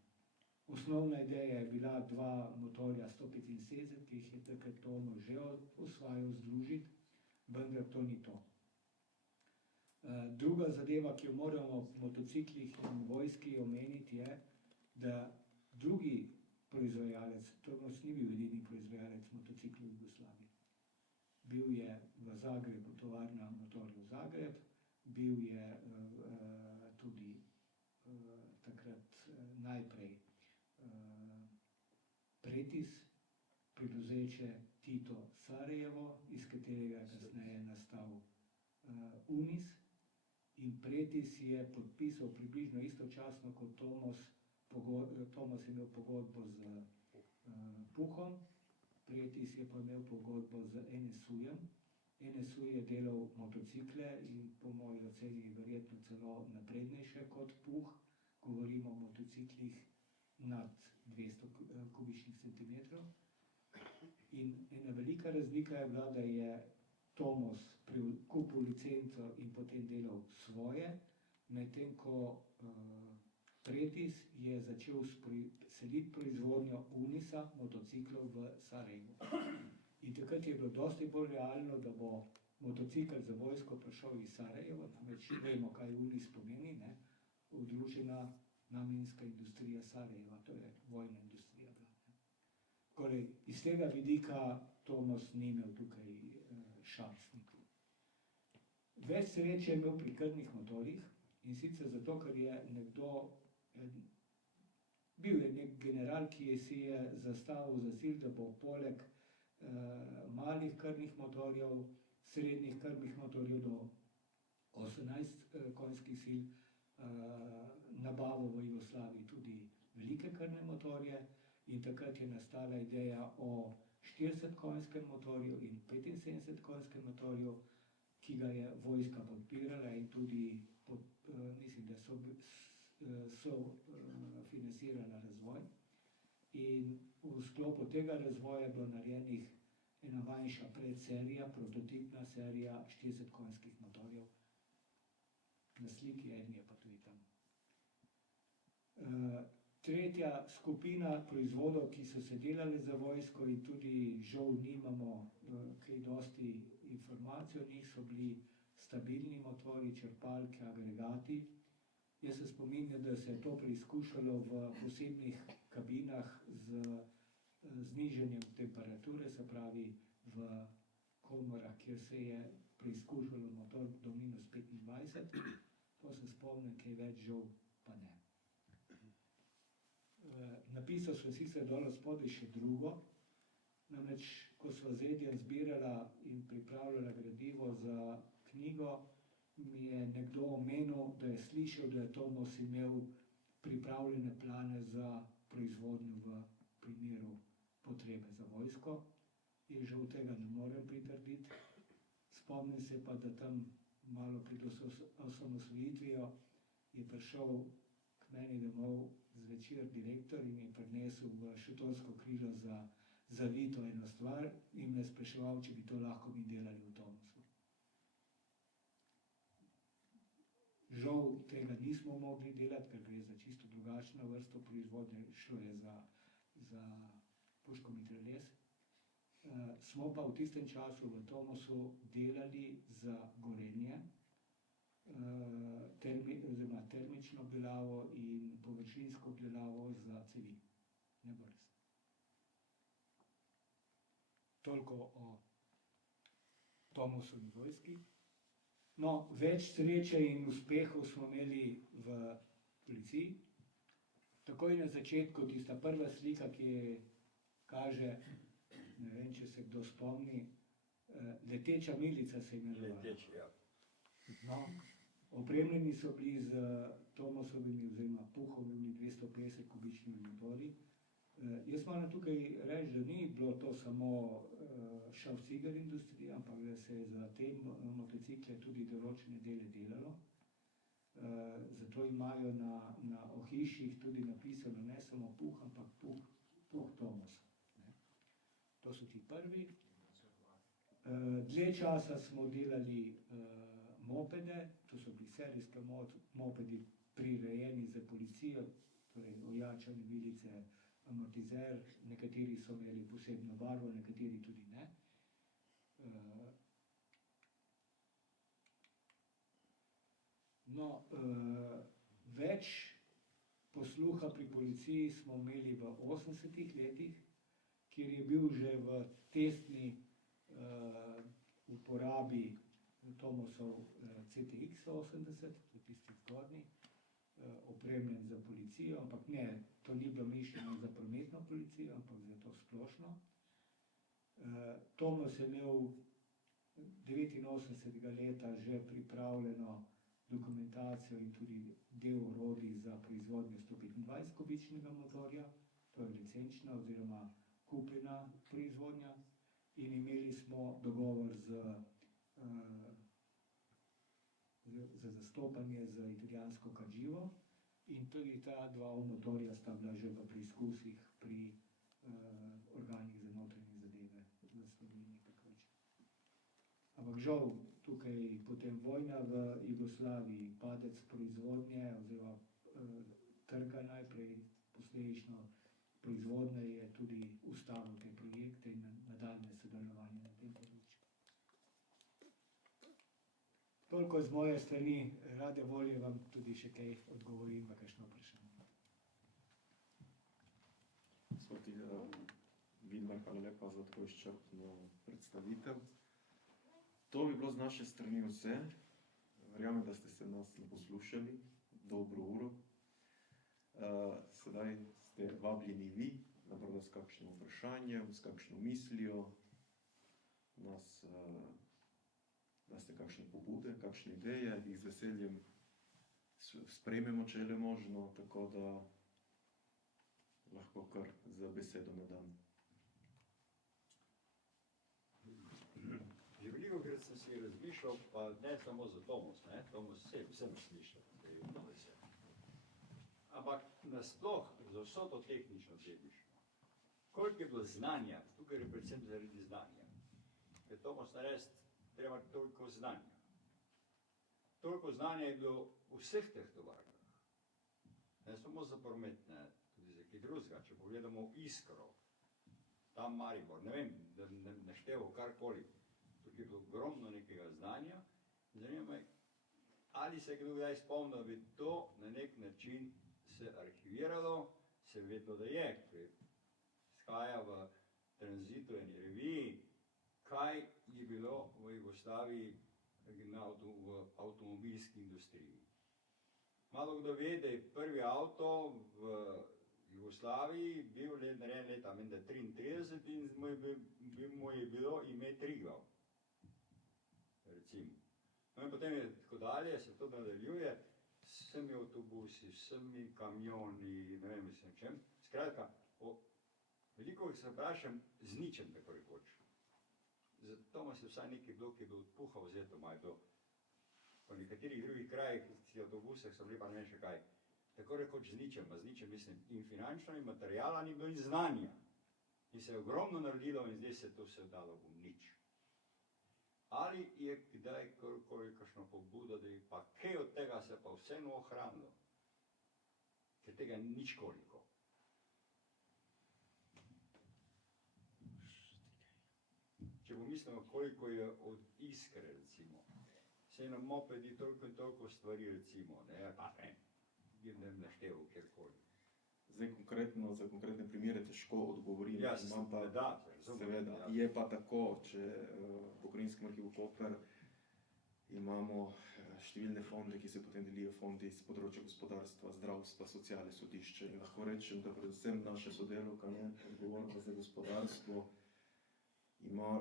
Osnovna ideja je bila dva motorja 175, ki jih je takrat Tomo že osvajal združiti, vendar to ni to. Druga zadeva, ki jo moramo v motociklih in vojski omeniti, je, da drugi proizvajalec, Tomos ni bil edini proizvajalec motociklov v Jugoslaviji. Bil je v Zagrebu tovarna motorjev Zagreb, bil je tudi takrat najprej Pretis, prevzeče Tito Sarajevo, iz katerega je kasneje nastal Unis, in Pretis je podpisal približno istočasno kot Tomos. Tomos je imel pogodbo z Puhom, Pretis je pa imel pogodbo z NSU-jem. NSU je delal motocikle in po moji oceni verjetno celo naprednejše kot Puh. Govorimo o motociklih nad 200 kubičnih centimetrov. In ena velika razlika je bila, da je Tomos kupil licenco in potem delal svoje, medtem ko Pretis je začel seliti proizvodnjo Unisa motociklov v Sarajevo. In takrat je bilo dosti bolj realno, da bo motocikl za vojsko prišel iz Sarajeva, namreč vemo, kaj Unis pomeni, ne? Udružena namenska industrija Sarajeva, to je vojna industrija. Torej, iz tega vidika Tomos ni imel tukaj šans. Več sreče je imel pri krvnih motorjih, in sicer zato, ker je nekdo, bil je nek general, ki si je zastavil za cilj, da bo poleg malih krvnih motorjev, srednjih krvnih motorjev do 18 konjskih sil nabavil v Jugoslaviji tudi velike krvne motorje, in takrat je nastala ideja o 40 konjskem motorju in 75 konjskem motorju, ki ga je vojska podpirala in tudi mislim, da so financirala razvoj. In v sklopu tega razvoja je bilo narejenih ena manjša predserija, prototipna serija 40 konjskih motorjev. Na sliki en je pa tudi tam. Tretja skupina proizvodov, ki so se delali za vojsko in tudi žal nimamo kaj dosti informacij o njih, so bili stabilni motorji, črpalke, agregati. Jaz se spominjam, da se je to preizkušalo v posebnih kabinah z znižanjem temperature, se pravi v komorah, kjer se je preizkušalo motor do -25. To se spomnim, kaj več žal pa ne. Napisal sem sicer dol spodaj še drugo, namreč ko sva z Edijem zbirala in pripravljala gradivo za knjigo, mi je nekdo omenil, da je slišal, da je Tomos imel pripravljene plane za proizvodnjo v primeru potrebe za vojsko. In žal tega ne morem pritrditi. Spomnim se pa, da tam malo pred osamosvojitvijo je prišel k meni domov zvečer direktor in mi je prinesel v šotorsko krilo za zavito eno stvar in me spraševal, če bi to lahko mi delali v Tomosu. Žal tega nismo mogli delati, ker gre za čisto drugačno vrsto proizvodnje, šlo je za puškomitraljez. Smo pa v tistem času v Tomosu delali za Gorenje, oziroma termično obdelavo in površinsko obdelavo za cevi. Nebrez. Toliko o Tomosu in vojski. No, več sreče in uspehov smo imeli v policiji. Takoj na začetku, tista prva slika, ki kaže, ne vem, če se kdo spomni, leteča milica se je imenovala. Leteči, ja. No, opremljeni so bili z Tomosovimi oziroma Puhovimi 250 kubičnimi motorji. Jaz moram tukaj reči, da ni bilo to samo šavciger industrija, ampak da se je za te motocikle tudi določene dele delalo. Zato imajo na ohišjih tudi napisano ne samo Puh, ampak Puh Tomos. To so ti prvi. Dlje časa smo delali mopede, to so bili serijske mopedi prirejeni za policijo, torej ojačane vilice, amortizer, nekateri so imeli posebno barvo, nekateri tudi ne. No, več posluha pri policiji smo imeli v 80-ih letih, kjer je bil že v testni uporabi Tomosov CTX 80, to je tisti zgornji, opremljen za policijo, ampak ne, to ni bilo mišljeno za prometno policijo, ampak za to splošno. Tomos je imel 89. leta že pripravljeno dokumentacijo in tudi del orodij za proizvodnjo 125-kubičnega motorja, to je licenčna oziroma kupljena proizvodnja, in imeli smo dogovor za zastopanje z italijansko Cagivo in tudi ta dva motorja sta bila že v preizkusih pri organih za notranje zadeve v Sloveniji takrat. Ampak žal, tukaj potem vojna v Jugoslaviji, padec proizvodnje oziroma trga najprej, posledično proizvodnje je tudi ustavil te projekte in nadaljnje sodelovanje na tem področju. Toliko z moje strani, rade volje vam tudi še kaj odgovorim na kakšno vprašanje. Gospod Vidmar, hvala lepa za tako izčrpno predstavitev. To bi bilo z naše strani vse. Verjamem, da ste se nas poslušali dobro uro. Sedaj ste vabljeni vi, napravo s kakšnim vprašanjem, s kakšno mislijo, da ste kakšne pobude, kakšne ideje, jih z veseljem sprejmemo, če je le možno, tako da lahko kar za besedo na dan. Že velikokrat sem si razmišljal, pa ne samo za Tomos, ne? Tomos vsem slišal, da je to vse. Ampak nasploh za vso to tehnično dediščino, koliko je bilo znanja, tukaj je predvsem zaradi znanja, ker Tomos narediti treba toliko znanja. Toliko znanja je bilo v vseh teh tovarnah, ne samo za promet, ne, tudi za kaj drugega. Če pogledamo Iskro, tam Maribor, ne vem, da ne naštevo karkoli, tukaj je bilo ogromno nekega znanja. Zanima me, ali se je kdo kdaj spomnil, da bi to na nek način se arhiviralo, se vedno da je, ker skaja v tranzitu eni reviji, kaj je bilo v Jugoslaviji v avtomobilski industriji. Malo kdo ve, da je prvi avto v Jugoslaviji bil narejen leta 1933 in mu je bilo ime Triglav. Recimo. No in potem je tako dalje, se to nadaljuje, s vsemi avtobusi, s vsemi kamioni, ne vem, mislim čem. Skratka, veliko se vprašam z ničem tako rekoč. Zato ima se vsaj nekaj bilo, ki je bil odpuha vzeto, malo bilo. Po nekaterih drugih krajih, v avtobusah so bili pa ne vem še kaj. Tako rekoč z ničem mislim, in finančno, in materijala ni bilo, in znanja. In se je ogromno naredilo in zdaj se to vse dalo v nič. Ali je kdaj kakšno pobudo, da je pa kaj od tega se pa vseeno ohranilo? Ker tega ni nič koliko. Če pomislimo, koliko je od Iskre, recimo, se na mopedi toliko in toliko stvari, recimo, ne, pa ne, ne našteval kjerkoli. Zdaj konkretno, za konkretne primere težko odgovorim, imam pa, seveda, je pa tako, če v Pokrajinskem arhivu Koper imamo številne fonde, ki se potem delijo fondi z področja gospodarstva, zdravstva, sociale, sodišče. In lahko rečem, da predvsem naša sodelavka, odgovorna za gospodarstvo,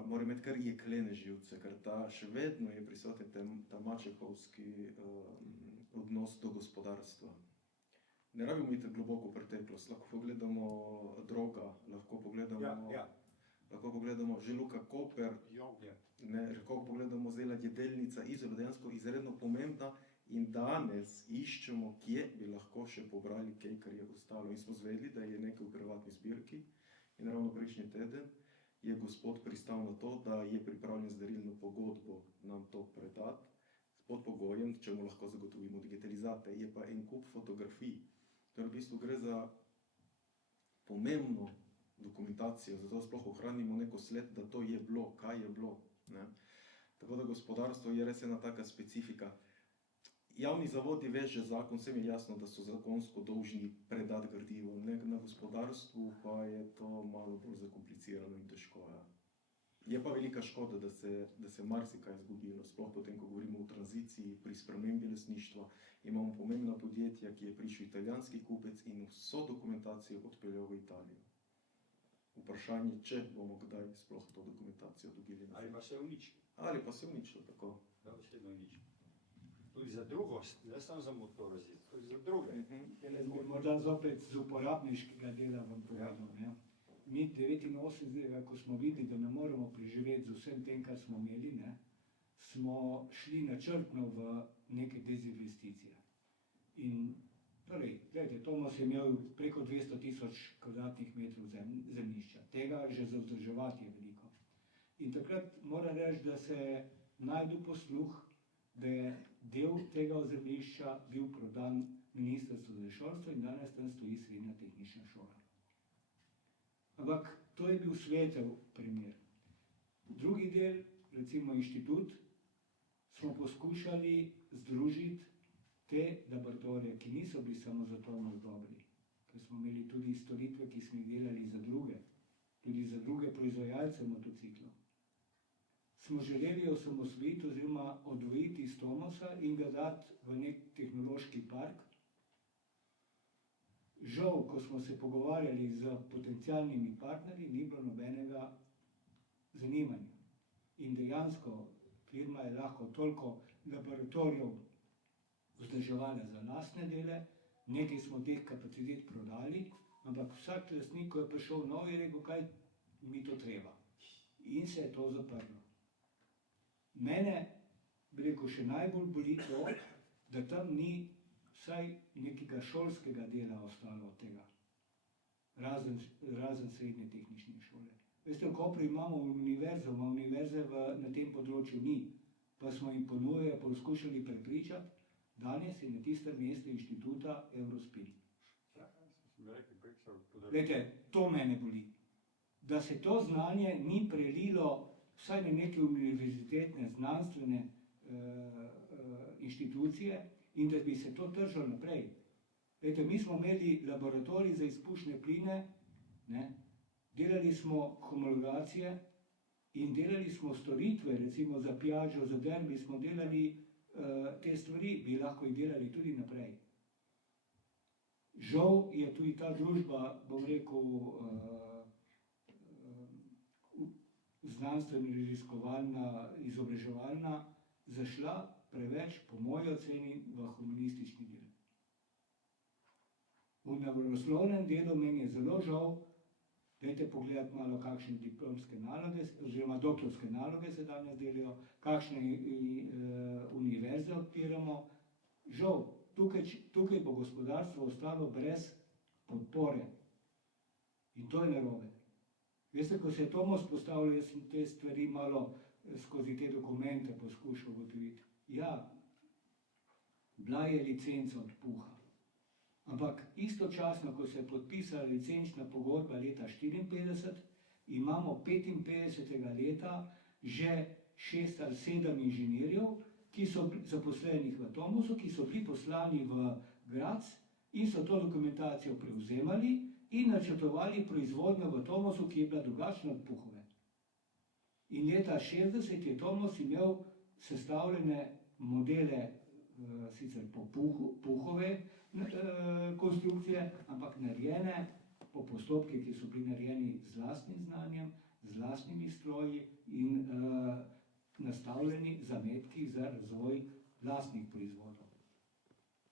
mora imeti kar jeklene živce, ker še vedno je prisoten ta mačehovski odnos do gospodarstva. Ne rabimo iti globoko v preteklost, lahko pogledamo Droga, lahko pogledamo že Luka Koper, lahko pogledamo zdaj Ladjedelnica, Izola, dejansko izredno pomembna, in danes iščemo, kje bi lahko še pobrali kaj, kar je ostalo. In smo zvedeli, da je nekaj v privatni zbirki in ravno prejšnji teden je gospod pristal na to, da je pripravljen z darilno pogodbo nam to predati, pod pogojem, če mu lahko zagotovimo digitalizate. Je pa en kup fotografij. Torej v bistvu gre za pomembno dokumentacijo, zato sploh ohranimo neko sled, da to je bilo, kaj je bilo. Tako da gospodarstvo je res ena taka specifika. Javni zavodi veže zakon, vsem je jasno, da so zakonsko dolžni predati gradivo, na gospodarstvu pa je to malo bolj zakomplicirano in težko. Ja. Je pa velika škoda, da se marsikaj izgubilo, sploh potem, ko govorimo o tranziciji, pri spremembi lastništva. Imamo pomembna podjetja, ki je prišel italijanski kupec in vso dokumentacijo odpeljal v Italijo. Vprašanje, če bomo kdaj sploh to dokumentacijo dobili nazaj. Ali pa se uničili. Ali pa se uničilo, tako. Da, vsedno uničili. Tudi za drugo, ne samo za motorozit, tudi za druge. Jaz bi morda zopet z uporabniškega dela vam povedal. Ne? Mi 89, ko smo videli, da ne moremo preživeti z vsem tem, kar smo imeli, ne, smo šli načrtno v neke dezinvesticije. In torej, gledajte, Tomos je imel preko 200 tisoč kvadratnih metrov zemljišča. Tega že za vzdrževati je veliko. In takrat moram reči, da se najdu posluh, da je del tega zemljišča bil prodan Ministrstvu za šolstvo in danes tam stoji srednja tehnična šola. Ampak to je bil svetel primer. Drugi del, recimo inštitut, smo poskušali združiti te laboratorije, ki niso bili samo za Tomos dobri, ker smo imeli tudi storitve, ki smo jih delali za druge, tudi za druge proizvajalce motociklov. Smo želeli osamosvojiti oziroma odvojiti iz Tomosa in ga dati v nek tehnološki park. Žal, ko smo se pogovarjali z potencialnimi partnerji, ni bilo nobenega zanimanja. In dejansko firma je lahko toliko laboratorijev vzdrževala za lastne dele, nekaj smo teh kapacitet prodali, ampak vsak lastnik, ko je prišel nov, je rekel, kaj mi to treba. In se je to zaprlo. Mene, bi rekel, še najbolj boli to, da tam ni vsaj nekega šolskega dela ostalo od tega, razen srednje tehnične šole. Veste, v Kopru imamo univerzo, univerze na tem področju ni, pa smo jim ponujali, poskušali prepričati, danes je na tistem mestu inštituta Eurospin. Glejte, to mene boli, da se to znanje ni prelilo vsaj na neke univerzitetne, znanstvene inštitucije in da bi se to držalo naprej. Glejte, mi smo imeli laboratorij za izpušne pline, ne? Delali smo homologacije in delali smo storitve, recimo za Piaggio, za Derbi smo delali te stvari, bi lahko jih delali tudi naprej. Žal je tudi ta družba, bom rekel, znanstveno-raziskovalna, izobraževalna, zašla preveč, po moji oceni, v humanistični del. V naravoslovnem delu meni je zelo žal, dajte pogledati malo, kakšne diplomske naloge, oziroma doktorske naloge se danes delijo, kakšne univerze odpiramo. Žal, tukaj bo gospodarstvo ostalo brez podpore. In to je narobe. Veste, ko se je Tomos postavil, jaz sem te stvari malo skozi te dokumente poskušal ugotoviti. Ja, bila je licenca od Puha. Ampak istočasno, ko se je podpisala licenčna pogodba leta 1954, imamo 55. leta že 6 ali 7 inženirjev, ki so zaposlenih v Tomosu, ki so bili poslani v Graz in so to dokumentacijo prevzemali in načrtovali proizvodnjo v Tomosu, ki je bila drugačna od Puhove. In leta 60 je Tomos imel sestavljene modele, sicer po Puhove konstrukcije, ampak narejene po postopkih, ki so bili narejeni z lastnim znanjem, z lastnimi stroji in nastavljeni zametki za razvoj lastnih proizvodov.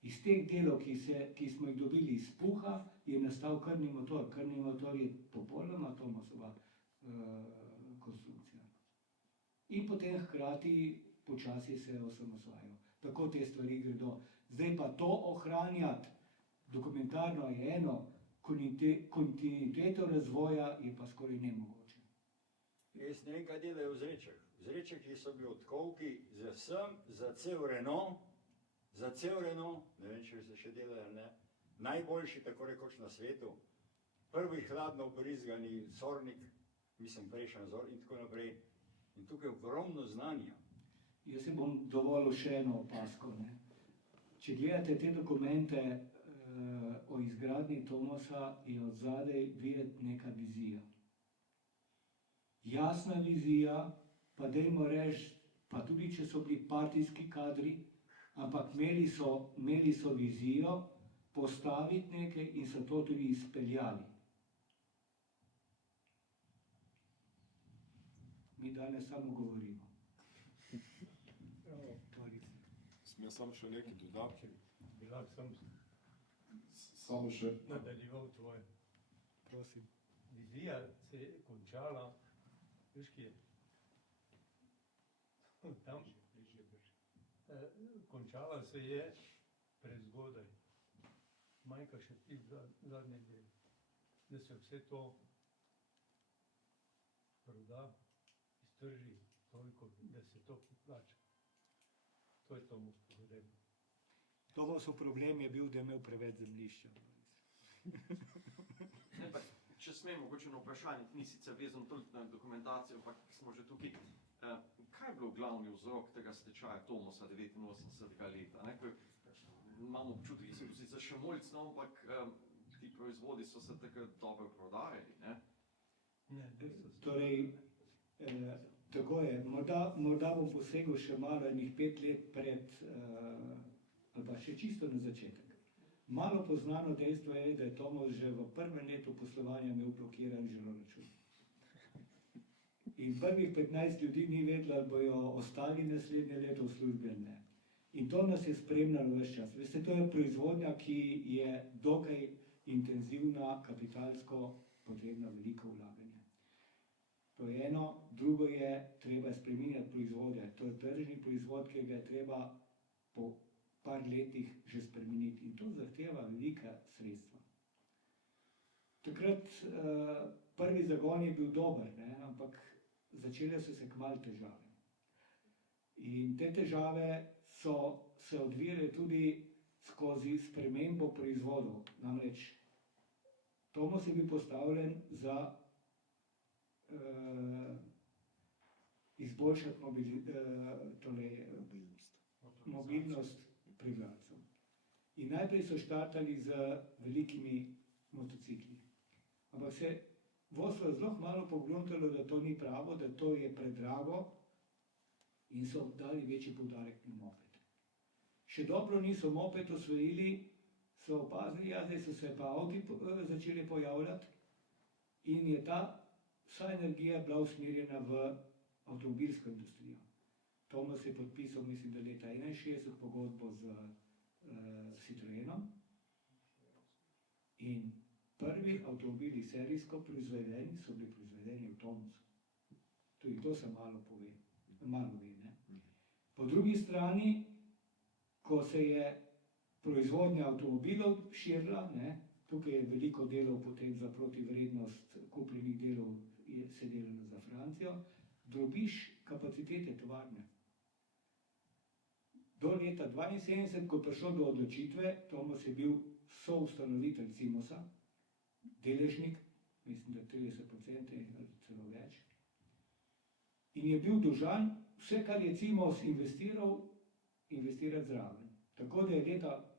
Iz teh delov, ki smo jih dobili iz Puha, je nastal krmni motor. Krmni motor je popolnoma Tomosova konstrukcija. In potem hkrati počasi se osamosvajajo. Tako te stvari gredo. Zdaj pa to ohranjati dokumentarno je eno, kontinuiteto razvoja je pa skoraj nemogoče. Jaz ne vem, kaj delajo v Zrečah. V Zrečah so bili odkovki za cel Renault, ne vem, če se še delajo, ne, najboljši, tako rekoč, na svetu, prvi hladno brizgani Zornik, mislim, prejšnji Zor in tako naprej. In tukaj je ogromno znanja. Jaz se bom dovolil še eno opasko, ne. če gledate te dokumente o izgradnji Tomosa, je od zadaj videti neka vizija. Jasna vizija, pa dajmo reči, pa tudi če so bili partijski kadri, ampak imeli so vizijo postaviti nekaj in so to tudi izpeljali. Mi danes samo govorimo. Smem samo še nekaj dodati. Bila sem Samo še, nadaljeval tvoje. Prosim. Vizija se je končala, veš kje? Tam. Končala se je prezgodaj. Manjka še zadnji del. Da se vse to proda, iztrži toliko, da se to poplača. To je Tomos problem. Tomosov problem je bil, da je imel preveč zemljišča. Če smem, mogoče na vprašanje, ni sicer vezan toliko na dokumentacijo, ampak smo že tukaj. Kaj je bilo glavni vzrok tega stečaja Tomosa 89. leta? Ne? Imamo občutek, da so sicer še mulc, no, ampak ti proizvodi so se takrat dobro prodajali. Ne? Torej, tako je. Morda bom posegel še malo enih 5 let pred, ali pa še čisto na začetek. Malo poznano dejstvo je, da je Tomos že v prvem letu poslovanja imel blokiran žiroračun. In prvih 15 ljudi ni vedelo, ali bojo ostali naslednje leto v službi ali ne. In to nas je spremljalo ves čas. Veste, to je proizvodnja, ki je dokaj intenzivna, kapitalsko potrebna veliko vlaganje. To je eno, drugo je, treba spreminjati proizvodje. To je tržni proizvod, ki ga je treba po par letih že spremeniti. In to zahteva velika sredstva. Takrat prvi zagon je bil dober, ne? Ampak začele so se kmalu težave. In te težave so se odvijale tudi skozi spremembo proizvodov. Namreč Tomos je bil postavljen za izboljšati mobilnost prebivalcev. In najprej so štartali z velikimi motocikli. Ampak se vodstvo je zelo malo pogruntalo, da to ni pravo, da to je predrago in so dali večji poudarek na moped. Še dobro niso moped osvojili, so opazili, zdaj so se pa avti začeli pojavljati in je vsa energija bila usmerjena v avtomobilsko industrijo. Tomos je podpisal, mislim, da leta 61 pogodbo z Citroenom in prvi avtomobili serijsko proizvedeni so bili proizvedeni v Tomosu. Tudi to se malo ve. Ne? Po drugi strani, ko se je proizvodnja avtomobilov širila, ne, tukaj je veliko delov potem za protivrednost kupljenih delov se delalo za Francijo, drobiš kapacitete tovarne. Do leta 1972, ko je prišlo do odločitve, Tomos je bil soustanovitelj Cimosa, deležnik, mislim, da 30% ali celo več. In je bil dolžan vse, kar je Cimos investiral, investirati zraven. Tako da je leta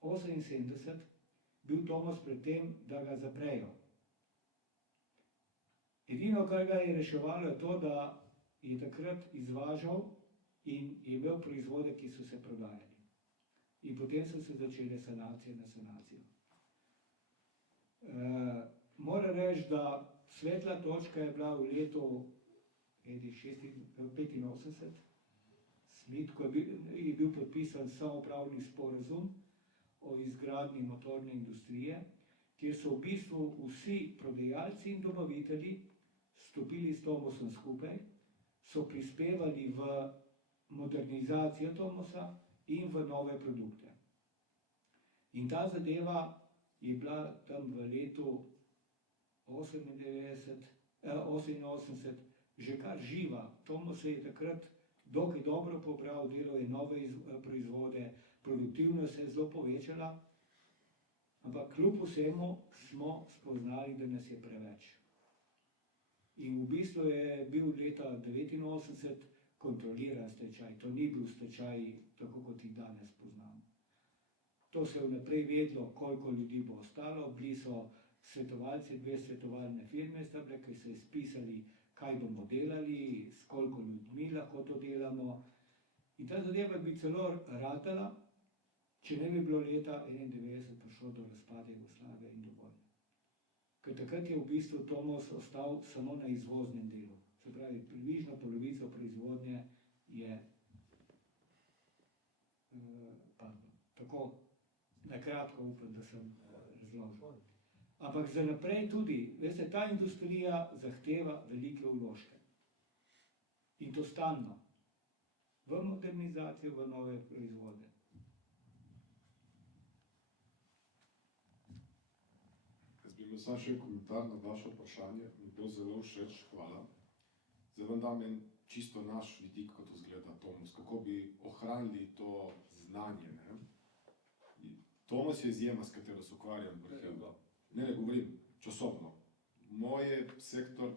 1978 bil Tomos pred tem, da ga zaprejo. Edino, kar ga je reševalo, je to, da je takrat izvažal in je imel proizvode, ki so se prodajali. In potem so se začele sanacije na sanacijo. Moram reči, da svetla točka je bila v letu 1985, ko je bil podpisan samoupravni sporazum o izgradnji motorne industrije, kjer so v bistvu vsi prodajalci in dobavitelji stopili s Tomosom skupaj, so prispevali v modernizacijo Tomosa in v nove produkte. In ta zadeva je bila tam v letu 1988 že kar živa. Tomos se je takrat dokaj dobro popravil, delal je nove proizvode, produktivnost se je zelo povečala, ampak kljub vsemu smo spoznali, da nas je preveč. In v bistvu je bil leta 1989 kontroliran stečaj. To ni bil stečaj, tako kot jih danes poznamo. To se je vnaprej vedlo, koliko ljudi bo ostalo, bili so svetovalci, 2 svetovalne firme sta bile, ki so izpisali, kaj bomo delali, s koliko ljudmi lahko to delamo. In ta zadeva bi celo ratala, če ne bi bilo leta 1991 prišlo do razpada Jugoslavije in do vojne. Ker takrat je v bistvu Tomos ostal samo na izvoznem delu. Se pravi, približno polovico proizvodnje je padlo. Tako, na kratko upam, da sem razložil. Ampak za naprej tudi, veste, ta industrija zahteva velike vložke. In to stalno. V modernizacijo, v nove proizvode. Jaz bi imel samo še en komentar na vaše vprašanje, mi je bilo zelo všeč, hvala. Zdaj vam dam en čisto naš vidik, kako to izgleda Tomos, kako bi ohranili to znanje. Ne? Tomos je izjema, s katero se ukvarjam. Ne govorim časovno. Moj sektor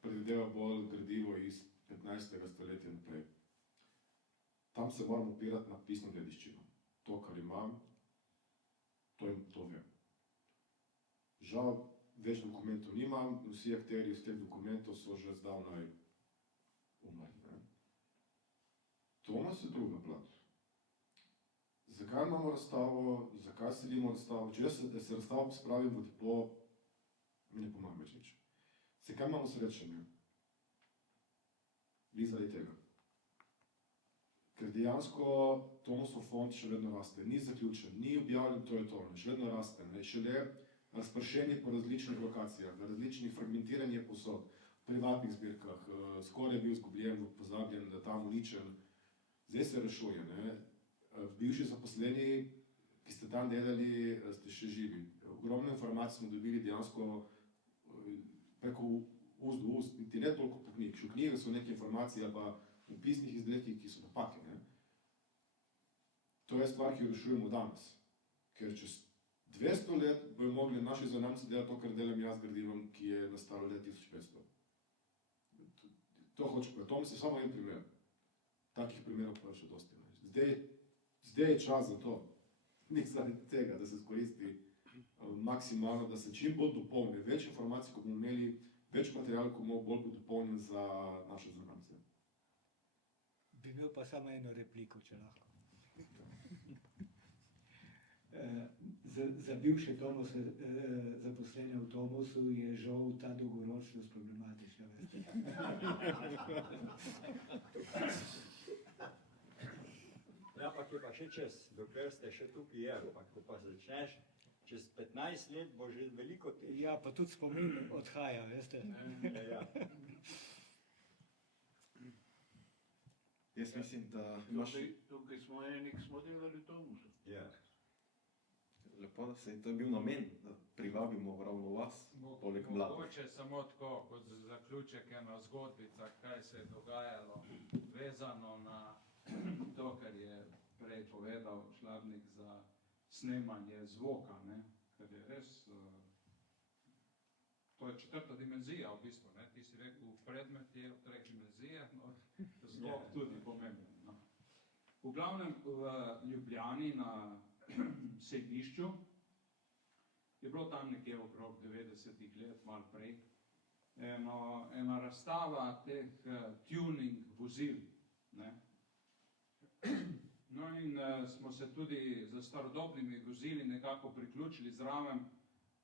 predvideva bolj gradivo iz 15. stoletja naprej. Tam se moram opirati na pisno dediščino. To, kar imam, to vem. Žal, več dokumentov nimam, vsi akterji iz teh dokumentov so že zdavnaj umrli. Tomos je druga plat. Zakaj imamo razstavo, zakaj selimo razstavo? Če jaz se razstavo spravim v depo, mi ne pomagam več nič. Zakaj imamo srečanje? Vi zaradi tega. Ker dejansko Tomosov fond še vedno raste, ni zaključen, ni objavljen, to je to, še vedno raste, šele razpršenje po različnih lokacijah, različnih fragmentiranje posod, v privatnih zbirkah, skoraj je bil izgubljen, pozabljen, tam uničen, zdaj se rešuje, ne. Bivši zaposleni, ki ste tam delali, ste še živi. Ogromno informacij smo dobili dejansko preko ust do ust, niti ne toliko po knjig. Še v knjigah so neke informacije, pa v pisnih izdelkih, ki so napake. Ne? To je stvar, ki jo rešujemo danes. Ker čez 200 let bojo mogli naši zanamci delati to, kar delam jaz gradivom, ki je nastalo leta 1500. To hoče povedati. Tomos je samo en primer. Takih primerov pa še dosti. Zdaj je čas za to. Ni zaradi tega, da se izkoristi maksimalno, da se čim bolj dopolni. Več informacij, ko bomo imeli, več materijalov, ko bomo bolj dopolnjen za naše zanamce. Bi imel pa samo eno repliko, če lahko. Za bivše zaposlene v Tomosu je žal ta dolgoročnost problematična, veste. Ampak je pa še čez, dokler ste še tukaj je, ampak ko pa začneš, čez 15 let bo že veliko težje. Ja, pa tudi spomin odhaja, veste. Ja. Jaz mislim, da imaš... Tukaj smo eni, ki smo delali v Tomosu. Ja. Lepo, da se to je bil namen, da privabimo ravno vas, poleg mladih. Mogoče samo tako, kot zaključek ena zgodbica, kaj se je dogajalo, vezano na to, kar je prej povedal Šlabnik za snemanje zvoka, ne? Ker je res, to je 4. dimenzija v bistvu, ne? Ti si rekel, predmet je v 3 dimenzijah, no, zvok tudi pomemben. No. V glavnem v Ljubljani na sejmišču je bilo tam nekje okrog 90 let, malo prej, ena razstava teh tuning vozil, ne? No in smo se tudi za starodobnimi vozili nekako priključili zraven,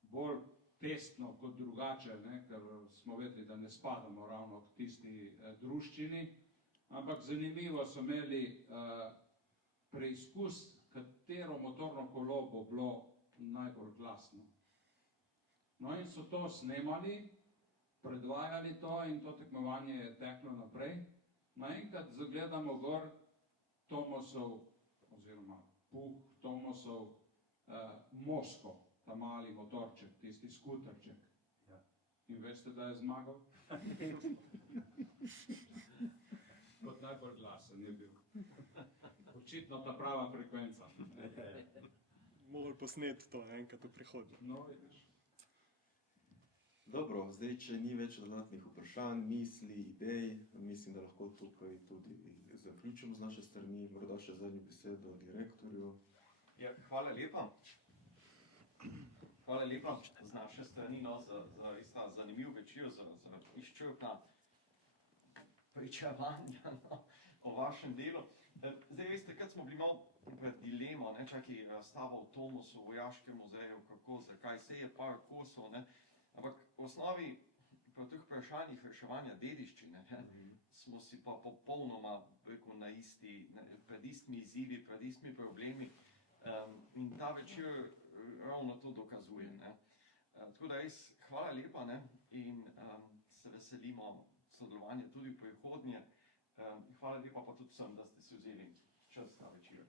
bolj testno kot drugače, ne? Ker smo vedeli, da ne spadamo ravno k tisti druščini, ampak zanimivo so imeli preizkus, katero motorno kolo bo bilo najbolj glasno. No in so to snemali, predvajali to in to tekmovanje je teklo naprej. Naenkrat zagledamo gor Tomosov, oziroma Puh Tomosov Mosko, ta mali motorček, tisti skuterček. Ja. In veste, da je zmagal? Kot najbolj glasen je bil. Očitno ta prava frekvenca. Mogli posneti to enkrat v prihodnje. No, vidiš. Dobro, zdaj, če ni več dodatnih vprašanj, misli, idej, mislim, da lahko tukaj tudi zaključimo z naše strani, morda še zadnjo besedo direktorju. Ja, hvala lepa. Hvala lepa z naše strani za res ta zanimiv večer, za izčrpna pričevanja o vašem delu. Zdaj veste, kad smo bili malo pred dilemo, čakaj, razstava v Tomosu, v Vojaškem muzeju, kako, zakaj, se je par kosov, ampak v osnovi pri teh vprašanjih reševanja dediščine smo si pa popolnoma pred istimi izzivi, pred istimi problemi in ta večer ravno to dokazuje. Tako da res hvala lepa in se veselimo sodelovanja tudi v prihodnje. Hvala lepa pa tudi vsem, da ste si vzeli čas ta večer.